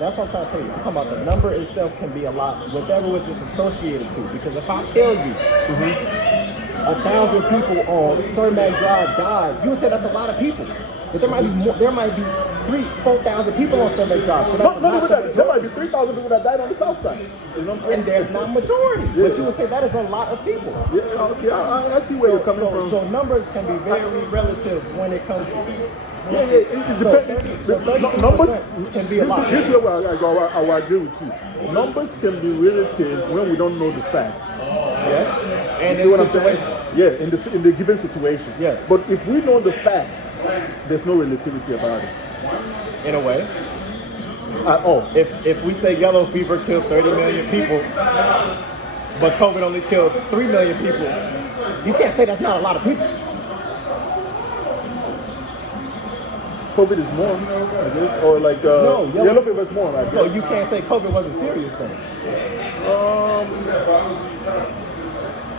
That's what I'm trying to tell you. I'm talking about the number itself can be a lot, whatever it's associated to. Because if I tell you 1,000 people on Cermak Drive died, you would say that's a lot of people. But there might be more. There might be 3,000-4,000 people on Cermak Drive. So that's not even that. There might be 3,000 people that died on the south side. You know what I'm saying? And there's not majority. Yeah. But you would say that is a lot of people. Yeah, okay. I see where you're coming from. So numbers can be very relative when it comes to. Yeah, it depends. Numbers can be a lot. Here's where I will agree with you. Numbers can be relative when we don't know the facts. Yes. And you see what I'm saying? Yeah, in the given situation. Yes. But if we know the facts, there's no relativity about it. In a way. At all. If we say yellow fever killed 30 million people, but COVID only killed 3 million people, you can't say that's not a lot of people. COVID is more, I guess, or like yellow fever is more, right? So you can't say COVID wasn't serious then.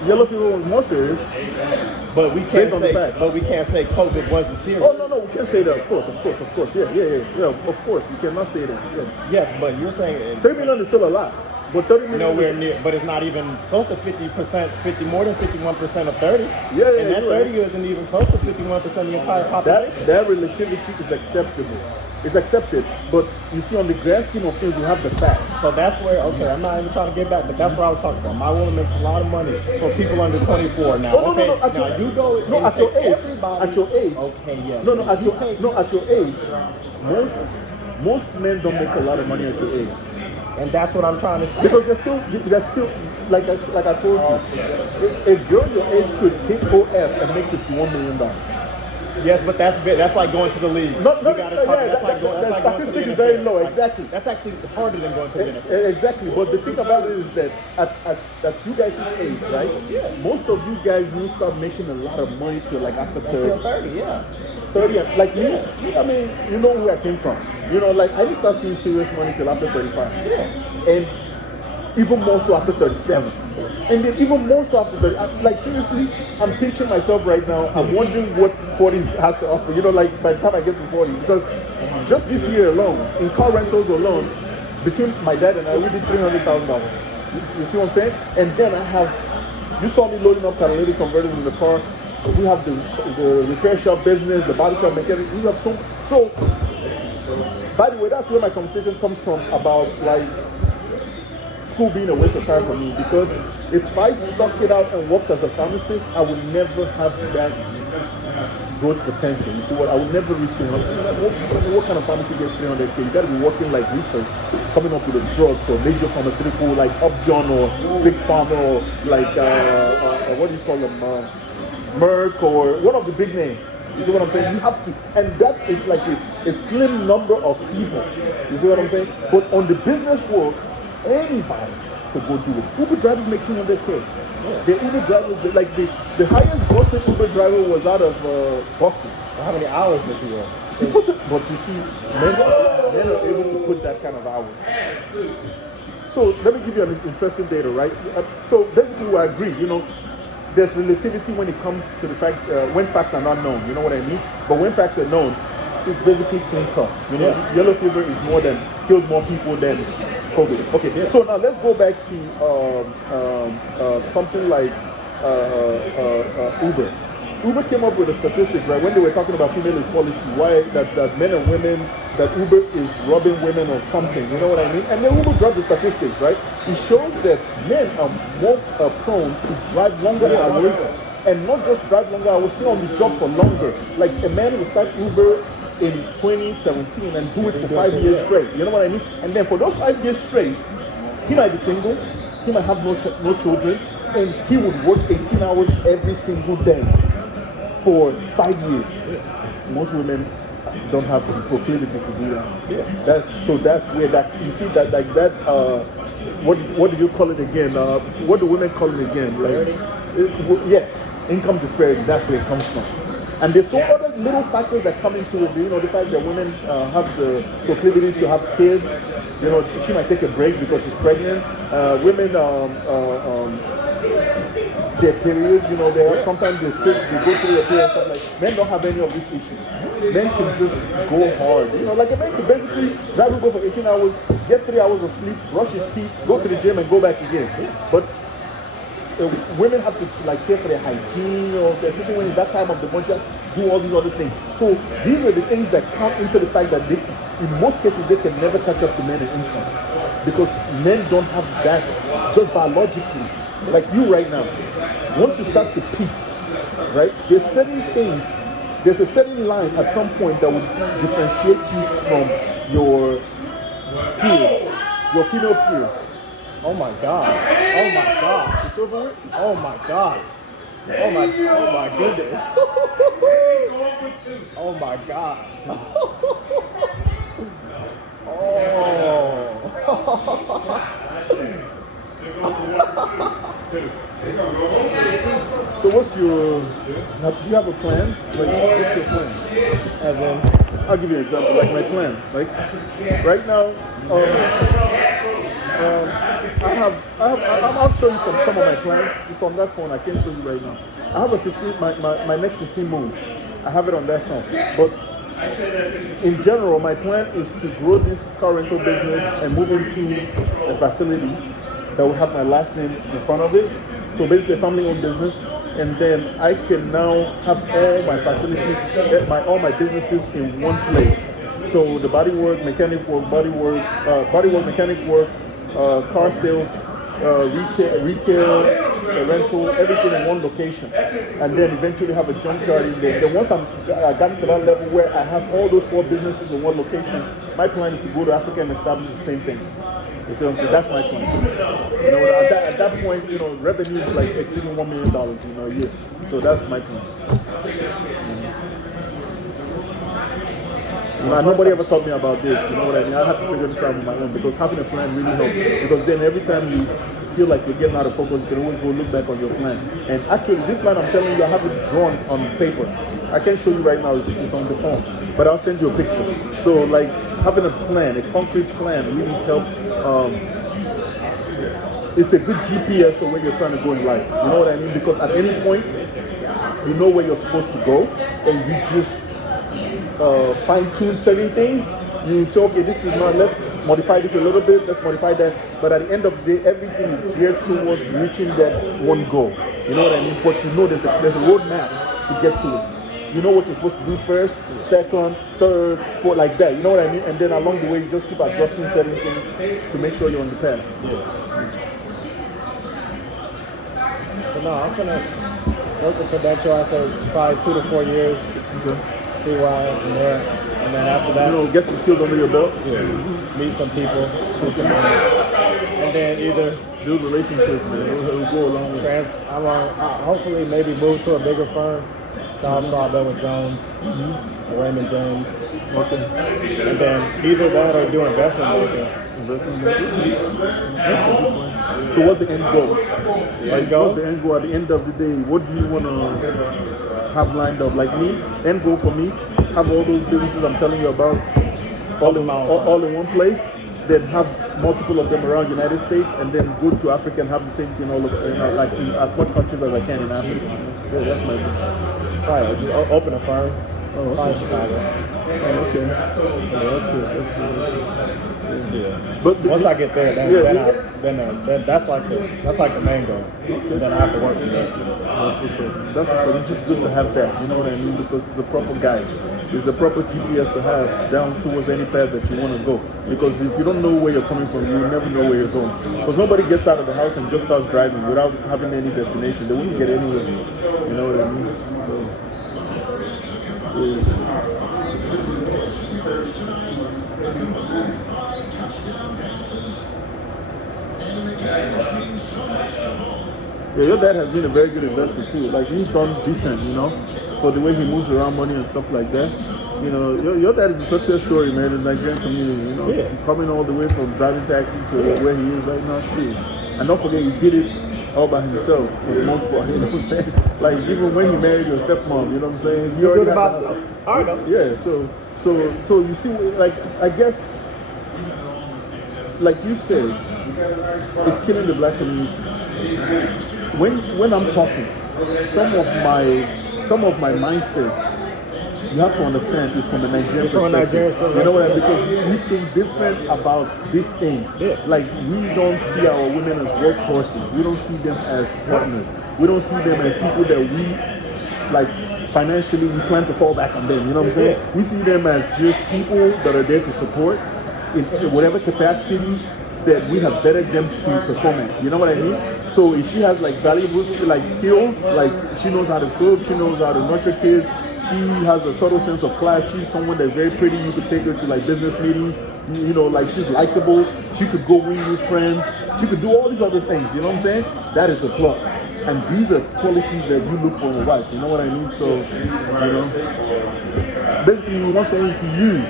Yellow fever was more serious, but we can't say COVID wasn't serious. Oh no, we can't say that. Of course. Yeah. Of course, you cannot say that. Yeah. Yes, but you're saying 3 million is still a lot. But 30 million nowhere near, but it's not even close to 50%, more than 51% of 30. Yeah, and that you're 30 isn't even close to 51% of the entire population. That relativity is acceptable. It's accepted, but you see, on the grand scheme of things, we have the facts. So that's where, okay, I'm not even trying to get back, but that's what I was talking about. My woman makes a lot of money for people under 24 now. No, Okay, at now your, you go no, and at your take age. everybody. At your age. Okay, yeah. No, at You your age, most men don't make a lot of money at your age. And that's what I'm trying to say. Because they're still like I told you, a girl your age could hit OF and make $51 million. Yes, but that's like going to the league. The statistic is very low. Exactly. That's actually harder than going to the NFL. Exactly. But the thing about it is that at you guys' age, right? Yeah. Most of you guys will start making a lot of money till like after 30. Until 30, yeah. 30, like me. I mean, you know where I came from. You know, like I didn't start seeing serious money till after 35. Yeah. And even more so after 37. And then even more so after 30. Like seriously, I'm pinching myself right now. I'm wondering what 40 has to offer. You know, like by the time I get to 40. Because just this year alone, in car rentals alone, between my dad and I, we did $300,000. You see what I'm saying? And then I have, you saw me loading up catalytic converters in the car. We have the repair shop business, the body shop mechanic. We have so. By the way, that's where my conversation comes from about like school being a waste of time for me, because if I stuck it out and worked as a pharmacist, I would never have that growth potential. You see what? I would never reach 300. What kind of pharmacy gets 300K? You got to be working like research, coming up with a drug for major pharmaceutical like Upjohn or Big Pharma or like what do you call them, Merck or one of the big names. You see what I'm saying? You have to, and that is like a slim number of people. You see what I'm saying? But on the business world, anybody could go do it. Uber drivers make 200K. Yeah. The Uber drivers, like the highest grossing Uber driver was out of Boston. Well, how many hours does he work? But you see, men are able to put that kind of hours. So let me give you an interesting data, right? So basically, I agree. You know, there's relativity when it comes to the fact when facts are not known. You know what I mean? But when facts are known, it's basically clean cut. You know, yellow fever is killed more people than COVID. Okay, yeah. So now let's go back to something like Uber. Uber came up with a statistic, right, when they were talking about female equality, why that men and women, that Uber is robbing women or something, you know what I mean? And then Uber dropped the statistics, right? It shows that men are more prone to drive longer hours, and not just drive longer hours, stay on the job for longer. Like a man will start Uber in 2017 and do it for 5 years straight, you know what I mean? And then for those 5 years straight, he might be single, he might have no children, and he would work 18 hours every single day for 5 years. Most women don't have the proclivity to do that. Yeah. That's where that, you see that, like that, what do you call it again? What do women call it again? Like, yes, income disparity, that's where it comes from. And there's so other little factors that come into it. You know, the fact that women have the proclivity to have kids. You know, she might take a break because she's pregnant. Women, their period, you know, sometimes they go through a period and stuff like. Men don't have any of these issues. Men can just go hard. You know, like a man can basically drive and go for 18 hours, get 3 hours of sleep, brush his teeth, go to the gym and go back again. But women have to like care for their hygiene, or especially when it's that time of the month, do all these other things. So these are the things that come into the fact that in most cases they can never catch up to men in income, because men don't have that just biologically. Like you right now, once you start to peak, right? There's a certain line at some point that will differentiate you from your peers, your female peers. Oh my God. Oh my God. It's over with? Oh my God. Oh my goodness. Oh my God. So what's your, do you have a plan? Like, what's your plan? As in? I'll give you an example, like my plan. Like, right now, I'll show you some of my plans. It's on that phone. I can't show you right now. I have my next 15 moves. I have it on that phone. But in general, my plan is to grow this car rental business and move into a facility that will have my last name in front of it. So basically a family-owned business. And then I can now have all my facilities, all my businesses in one place. So the body work, mechanic work, mechanic work, car sales, retail, rental, everything in one location, and then eventually have a junkyard in there. Then once I got to that level where I have all those 4 businesses in one location, my plan is to go to Africa and establish the same thing. You see what I'm saying? That's my plan. You know, at that point, you know, revenue is like exceeding $1 million, you know, a year. So that's my plan. You know, nobody ever taught me about this, you know what I mean? I have to figure this out on my own because having a plan really helps. Because then every time you feel like you're getting out of focus, you can always go look back on your plan. And actually, this plan I'm telling you, I have it drawn on paper. I can't show you right now, it's on the phone, but I'll send you a picture. So like having a plan, a concrete plan really helps. It's a good GPS for where you're trying to go in life. You know what I mean? Because at any point, you know where you're supposed to go, and you just fine-tune certain things. You say, okay, this is not, let's modify this a little bit, let's modify that. But at the end of the day, everything is geared towards reaching that one goal. You know what I mean? But you know there's a roadmap to get to it. You know what you're supposed to do first, second, third, fourth, like that. You know what I mean? And then along the way, you just keep adjusting certain things to make sure you're on the path. Yeah. But no, I'm gonna work with Credential. I say probably 2 to 4 years. Okay. See where I am from there, and then after that, you know, get some skills under your belt. Yeah. Meet some people, and then either build relationships, man. It'll go along with it. Hopefully maybe move to a bigger firm. So I'll start there with Jones, Raymond James. Okay. And then either that or do investment banking. So what's the end goal? What's the end goal at the end of the day? What do you want to have lined up? Like me, end goal for me, have all those businesses I'm telling you about all in one place, then have multiple of them around the United States, and then go to Africa and have the same thing all over, like in as much countries as I can in Africa. Yeah, that's my goal. Right, just open a firm. Oh, Probably Chicago. Oh, okay. Yeah, that's good. Yeah. But once I get there, then that's like the main goal. Okay. Then I have to work from there. That's what's up. It's just good to have that. You know what I mean? Because it's a proper guide. It's the proper GPS to have down towards any path that you want to go. Because if you don't know where you're coming from, you'll never know where you're going. Because nobody gets out of the house and just starts driving without having any destination. They won't get anywhere. You know what I mean? So. Yeah, your dad has been a very good investor too. Like he's done decent, you know, for the way he moves around money and stuff like that. You know, your dad is a success story, man, in the Nigerian community. You know, coming all the way from driving taxi to where he is right now. Shit. And don't forget, he did it all by himself for the most part. You know what I'm saying? Like even when he married your stepmom, you know what I'm saying? He already I know. Yeah. So you see, like I guess, like you said, it's killing the black community. When I'm talking, some of my mindset, you have to understand, is from a Nigerian perspective. You know what I mean? Because we think different about these things. Yeah. Like we don't see our women as workhorses. We don't see them as partners. We don't see them as people that we like financially we plan to fall back on them. You know what I'm saying? Yeah. We see them as just people that are there to support in whatever capacity that we have vetted them to perform at. You know what I mean? So if she has like valuable like skills, like she knows how to cook, she knows how to nurture kids, she has a subtle sense of class, she's someone that's very pretty, you could take her to like business meetings, you know, like she's likable, she could go win new friends, she could do all these other things, you know what I'm saying? That is a plus. And these are qualities that you look for in a wife, you know what I mean? So, you know, basically you want someone you can use.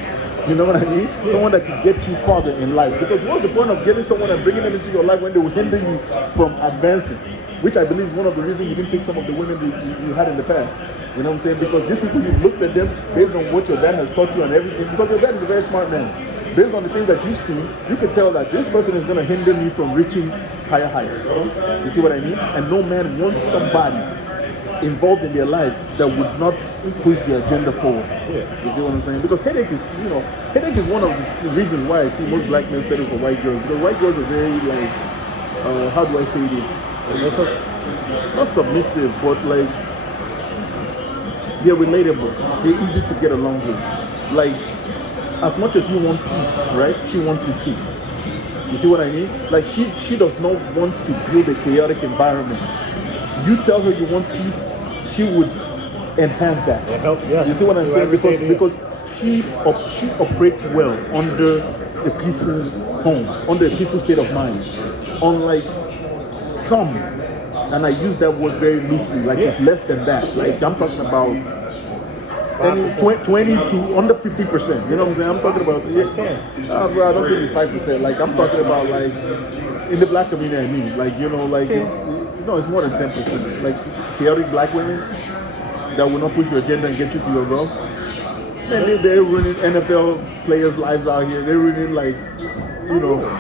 You know what I mean? Someone that can get you farther in life. Because what's the point of getting someone and bringing them into your life when they will hinder you from advancing? Which I believe is one of the reasons you didn't pick some of the women you had in the past. You know what I'm saying? Because these people, you've looked at them based on what your dad has taught you and everything. Because your dad is a very smart man. Based on the things that you've seen, you can tell that this person is going to hinder me from reaching higher heights. You see what I mean? And no man wants somebody involved in their life that would not push the agenda forward. Yeah. You see what I'm saying? Because headache is one of the reasons why I see most black men settle for white girls. Because white girls are very like how do I say this? Not submissive, but like they're relatable. They're easy to get along with. Like, as much as you want peace, right? She wants it too. You see what I mean? Like she does not want to build a chaotic environment. You tell her you want peace, she would enhance that. Yeah. You see what I'm saying? Because she operates well under a peaceful home, under a peaceful state of mind. Unlike some, and I use that word very loosely, like it's less than that. Like I'm talking about 20 to under 50%. You know what I'm saying? I'm talking about 10. Bro, I don't think it's 5%. Like I'm talking about like in the black community. I mean, like it's more than 10%. Like chaotic black women that will not push your agenda and get you to your goal. Man, they're ruining NFL players' lives out here. They're ruining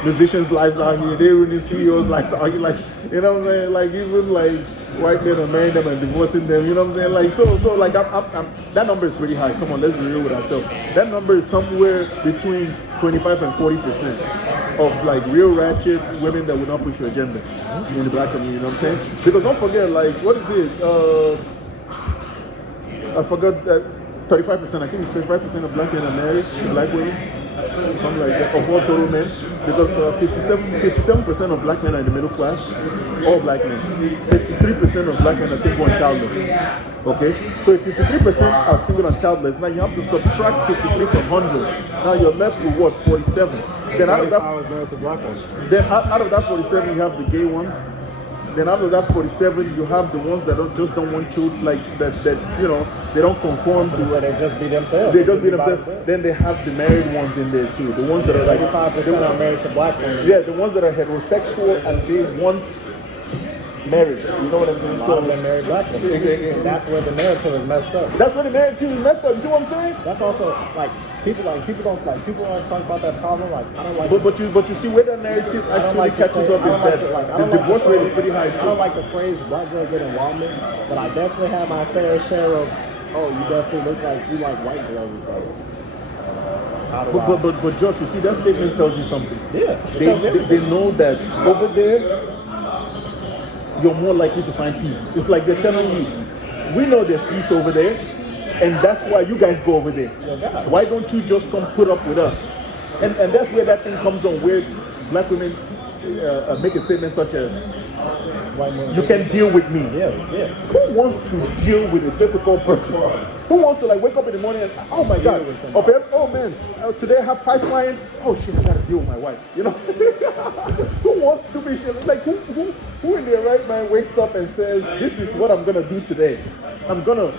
musicians' lives out here. They're ruining CEOs' lives out here. Like you know what I'm saying? Like even like white men are marrying them and divorcing them, you know what I'm saying? Like, so like, that number is pretty high. Come on, let's be real with ourselves. That number is somewhere between 25 and 40% of like real ratchet women that will not push your agenda in the black community, you know what I'm saying? Because don't forget, like, what is it? I forgot that 35%, I think it's 35% of black men are married to black women. Something like that, of all total men, because 57% of black men are in the middle class, all black men. 53% of black men are single and childless. Okay? So if 53% are single and childless, now you have to subtract 53 from 100. Now you're left with what? 47. Then out of that 47 you have the gay ones. Then out of that 47, you have the ones that don't want children, like that you know, they don't conform to. So they just be themselves. They just be themselves. Then they have the married ones in there too. The ones that are like 85% are married to black women. Yeah, the ones that are heterosexual and they want marriage. You know what I'm saying? So they marry black women. And that's where the narrative is messed up. That's where the narrative is messed up. You see what I'm saying? That's also people always talk about that problem. Like I don't like. But you see where that narrative actually catches up is that the divorce rate is pretty high too. I don't like the phrase "black girl get involvement," but I definitely have my fair share of. Oh, you definitely look like you like white girls and stuff. But Josh, you see that statement tells you something. Yeah. They know that over there you're more likely to find peace. It's like they're telling you, we know there's peace over there, and that's why you guys go over there. Why don't you just come put up with us? And that's where that thing comes on, where black women make a statement such as, you can deal with me. Yeah. Who wants to deal with a difficult person? Who wants to like wake up in the morning and, oh my God, oh man, today I have 5 clients. Oh shit, I gotta deal with my wife. You know? Who wants to be like who in their right mind wakes up and says, this is what I'm gonna do today. I'm gonna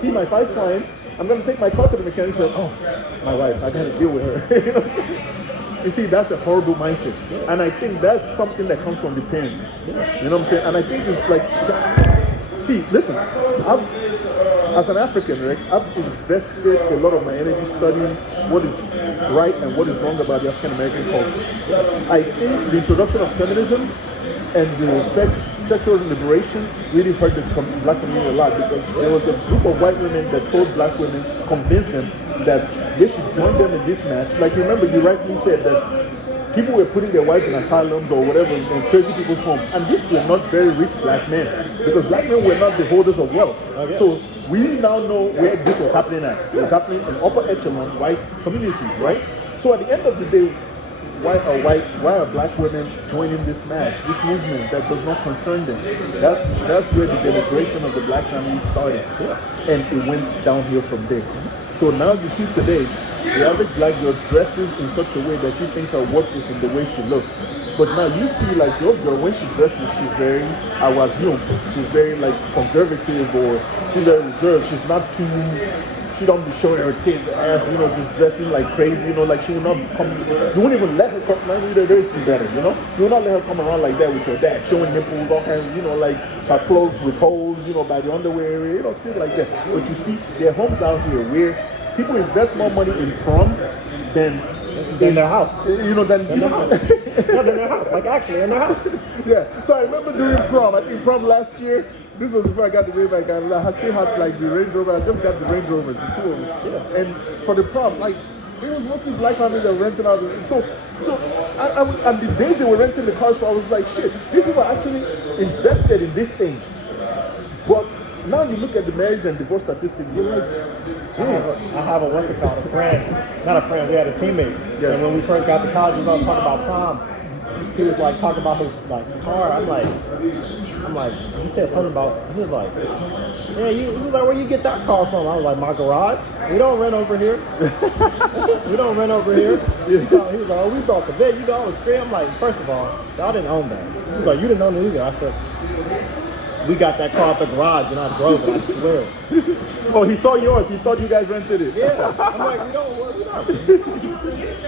see my 5 clients. I'm gonna take my car to the mechanic and say, oh, my wife, I gotta deal with her. You know? You see, that's a horrible mindset. Yeah. And I think that's something that comes from the parents. Yeah. You know what I'm saying? And I think it's like, see, listen, as an African, right, I've invested a lot of my energy studying what is right and what is wrong about the African American culture. I think the introduction of feminism and the sexual liberation really hurt the black community a lot, because there was a group of white women that told black women, convinced them that they should join them in this match. Like, remember, you rightly said that people were putting their wives in asylums or whatever in crazy people's homes, and these were not very rich black men, because black men were not the holders of wealth. So we now know where this was happening at. It was happening in upper echelon white communities, right? So at the end of the day, why are black women joining this match, this movement that does not concern them? That's where the denigration of the black family started, and it went downhill from there. So now you see today, the average black girl dresses in such a way that she thinks her worth is in the way she looks. But now you see, like, your girl, when she dresses, she's very, I would assume, she's very like conservative, or she's very reserved. She's not too. She don't be showing her tits, ass, you know, just dressing like crazy, you know, like she will not come, you won't even let her come, there is better, you know? You will not let her come around like that with your dad, showing nipples, all kinds, you know, like her clothes with holes, you know, by the underwear area, you know, shit like that. But you see, there are homes out here where people invest more money in prom than in their house. You know, than in their house. No, in their house, like actually in their house. Yeah, so I remember doing prom, I think prom last year. This was before I got the Maybach. I still had like the Range Rover. I just got the Range Rovers, the 2 of them. Yeah. And for the prom, like it was mostly black families that were renting out. And the days they were renting the cars, so I was like, shit, these people are actually invested in this thing. But now you look at the marriage and divorce statistics, you're like, I have a what's it called, a friend, not a friend, we had a teammate. Yeah. And when we first got to college, we were all talking about prom. He was like talking about his like car. I'm like, he said something about, he was like, yeah, he was like, where you get that car from? I was like, my garage. We don't rent over here. We don't rent over here. He was like, oh, we bought the bed. You know, I was screaming. I'm like, first of all, y'all didn't own that. He was like, you didn't own it either. I said, we got that car at the garage and I drove it, I swear. oh, he saw yours. He thought you guys rented it. Yeah. I'm like, we don't.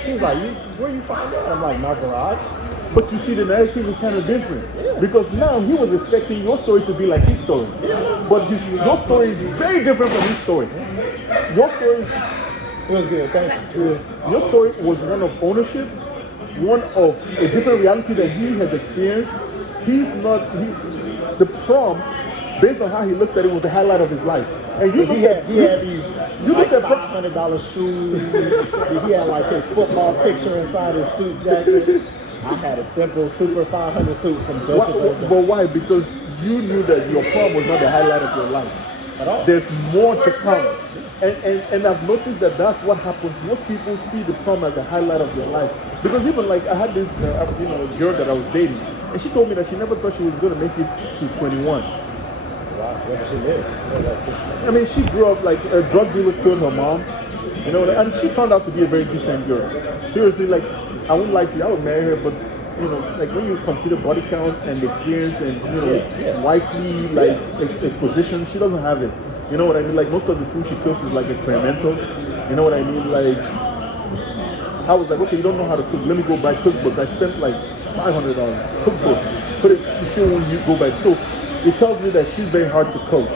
He was like, where you find that? I'm like, my garage. But you see, the narrative is kind of different. Yeah. Because now he was expecting your story to be like his story. Yeah. But your story is very different from his story. Your story is, It was good, thank you. your story was one of ownership, one of a different reality that he has experienced. The prom, based on how he looked at it, was the highlight of his life. And you He had these you like looked at $500 shoes. He had like his football picture inside his suit jacket. I had a simple Super 500 suit from Joseph. but why? Because you knew that your prom was not the highlight of your life. At all. There's more to come. And I've noticed that that's what happens. Most people see the prom as the highlight of their life. Because even like I had this girl that I was dating, and she told me that she never thought she was going to make it to 21. Wow, where did she live? I mean, she grew up like a drug dealer killed her mom, and she turned out to be a very decent girl. Seriously, like I wouldn't like to, I would marry her, but like when you consider body count and experience and wifely like exposition, she doesn't have it. You know what I mean? Like most of the food she cooks is like experimental. You know what I mean? Like I was like, okay, you don't know how to cook. Let me go buy cookbooks. I spent like $500 cookbooks, but you still won't go back. So it tells me that she's very hard to coach.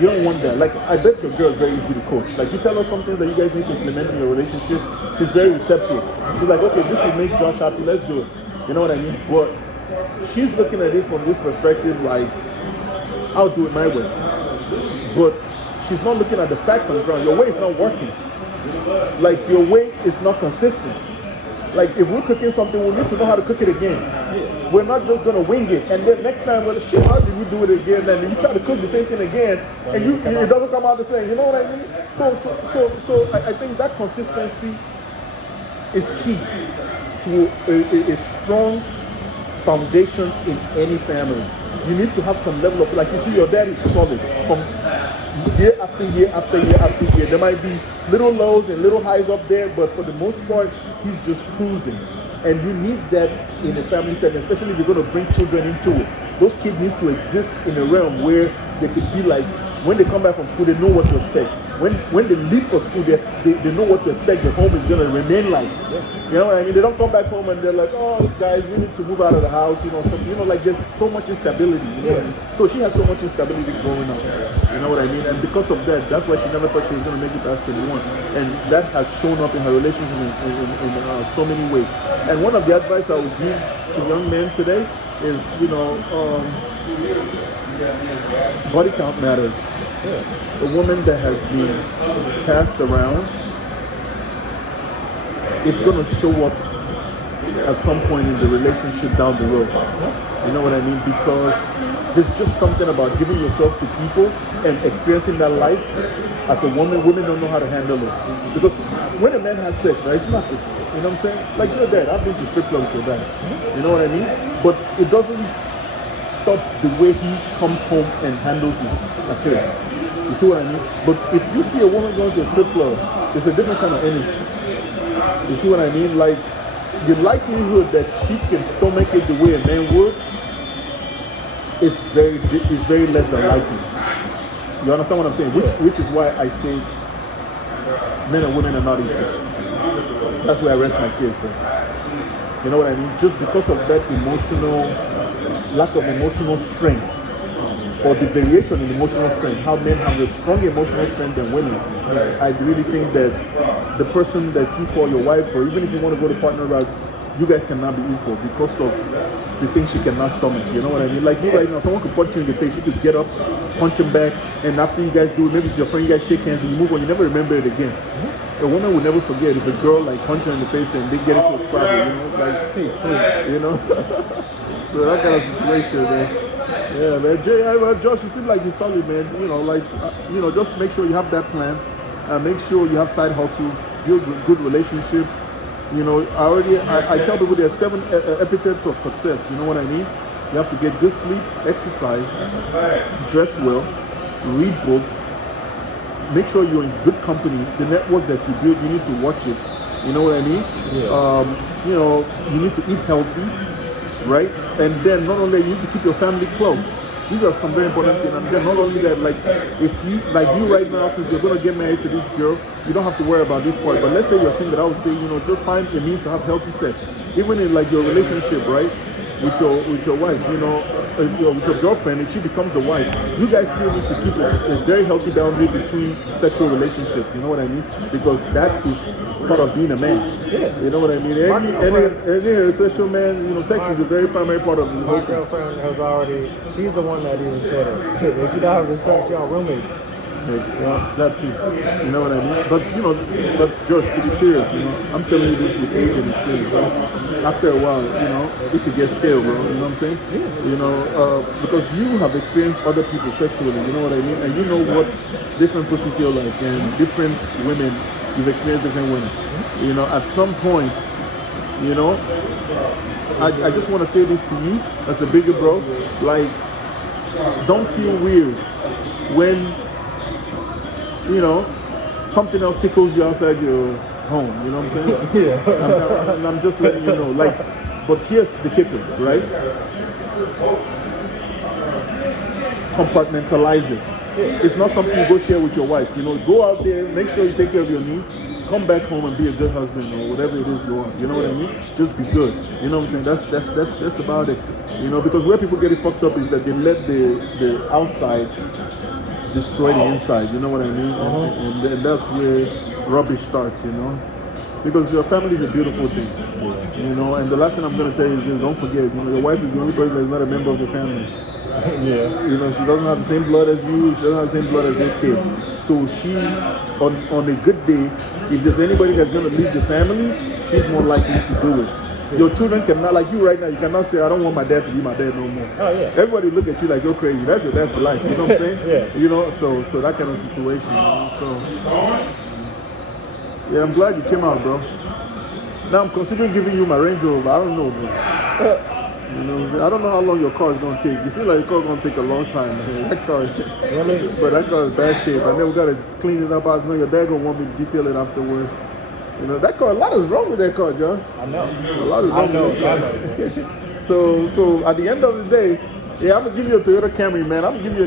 You don't want that. Like I bet your girl is very easy to coach. Like you tell her something that you guys need to implement in your relationship, she's very receptive. She's like, okay, this will make Josh happy. Let's do it. You know what I mean? But she's looking at it from this perspective, like I'll do it my way. But she's not looking at the facts on the ground. Your way is not working. Like your way is not consistent. Like if we're cooking something, we need to know how to cook it again. We're not just gonna wing it. And then next time, well, shit, how did we do it again? And you try to cook the same thing again, and it doesn't come out the same. You know what I mean? So I think that consistency is key to a strong foundation in any family. You need to have some level of, like you see, your dad is solid from year after year after year after year. There might be little lows and little highs up there, but for the most part, he's just cruising. And you need that in a family setting, especially if you're going to bring children into it. Those kids need to exist in a realm where they could be like, when they come back from school, they know what to expect. When they leave for school, they know what to expect. The home is going to remain like. You know what I mean? They don't come back home and they're like, oh, guys, we need to move out of the house. Like there's so much instability. You know what I mean? So she has so much instability growing up. You know what I mean? And because of that, that's why she never thought she was going to make it past 21. And that has shown up in her relationship in so many ways. And one of the advice I would give to young men today is, body count matters. A woman that has been passed around, it's going to show up at some point in the relationship down the road. You know what I mean? Because there's just something about giving yourself to people and experiencing that life. As a woman, women don't know how to handle it. Because when a man has sex, right, it's nothing. You know what I'm saying? Like your dad, I've been to strip club with your dad. You know what I mean? But it doesn't stop the way he comes home and handles his affairs. You see what I mean? But if you see a woman going to a strip club, it's a different kind of energy. You see what I mean? Like the likelihood that she can stomach it the way a man would is very less than likely. You understand what I'm saying? Which is why I say men and women are not equal. That's where I rest my case, bro. You know what I mean? Just because of that lack of emotional strength, or the variation in emotional strength, how men have a stronger emotional strength than women. I really think that the person that you call your wife, or even if you want to go the partner route, you guys cannot be equal because of the things she cannot stomach. You know what I mean? Like me right now, someone could punch you in the face, you could get up, punch him back, and after you guys do it, maybe it's your friend, you guys shake hands and you move on, you never remember it again. A woman will never forget if a girl like punch her in the face and they get into a squabble, you know, like, hey, twin, you know? So that kind of situation, man. Yeah, man. Josh, you seem like you're solid, man. You know, like, just make sure you have that plan. Make sure you have side hustles, build good relationships. You know, I tell people there are 7 epithets of success. You know what I mean? You have to get good sleep, exercise, dress well, read books, make sure you're in good company. The network that you build, you need to watch it. You know what I mean? Yeah. You need to eat healthy, right? And then not only you need to keep your family close. These are some very important things. And then not only that, like if you right now, since you're gonna get married to this girl, you don't have to worry about this part. But let's say you're single, I would say, just find a means to have healthy sex. Even in like your relationship, right? With your wife, with your girlfriend, if she becomes the wife, you guys still need to keep a very healthy boundary between sexual relationships. You know what I mean? Because that is part of being a man. Yeah. You know what I mean? Any sexual man, sex is a very primary part of the whole thing. My girlfriend has she's the one that even said it. If you're not having sex, y'all roommates. That too. You know what I mean? But Josh, to be serious, I'm telling you this with age and experience, right? After a while, it could get stale, bro. You know what I'm saying? Yeah. Because you have experienced other people sexually, you know what I mean? And you know what different pussy feel like, and different women, you've experienced different women. At some point, I just want to say this to you as a bigger bro, like, don't feel weird when something else tickles you outside your home, you know what I'm saying? Yeah. I'm just letting you know, like, but here's the kicker, right? Compartmentalize it. It's not something you go share with your wife, go out there, make sure you take care of your needs, come back home and be a good husband or whatever it is you want, you know what I mean? Just be good, you know what I'm saying? That's about it, because where people get it fucked up is that they let the outside destroy the inside, you know what I mean? And that's where rubbish starts, because your family is a beautiful thing, and the last thing I'm going to tell you is this: don't forget, your wife is the only person that's not a member of the family. Yeah. She doesn't have the same blood as you, she doesn't have the same blood as your kids. So she, on a good day, if there's anybody that's going to leave the family, she's more likely to do it. Your children cannot, like you right now, you cannot say, I don't want my dad to be my dad no more. Oh, yeah. Everybody look at you like you're crazy. That's your dad for life. You know what I'm saying? Yeah. So that kind of situation. So, yeah, I'm glad you came out, bro. Now I'm considering giving you my Range Rover. I don't know, bro. I don't know how long your car is going to take. You seem like your car is going to take a long time, man. That car, but that car is bad shape. I know we got to clean it up. I know your dad going to want me to detail it afterwards. That car, a lot is wrong with that car, Josh. I know. A lot is wrong with that car. So at the end of the day, I'm going to give you a Toyota Camry, man. I'm going to give you a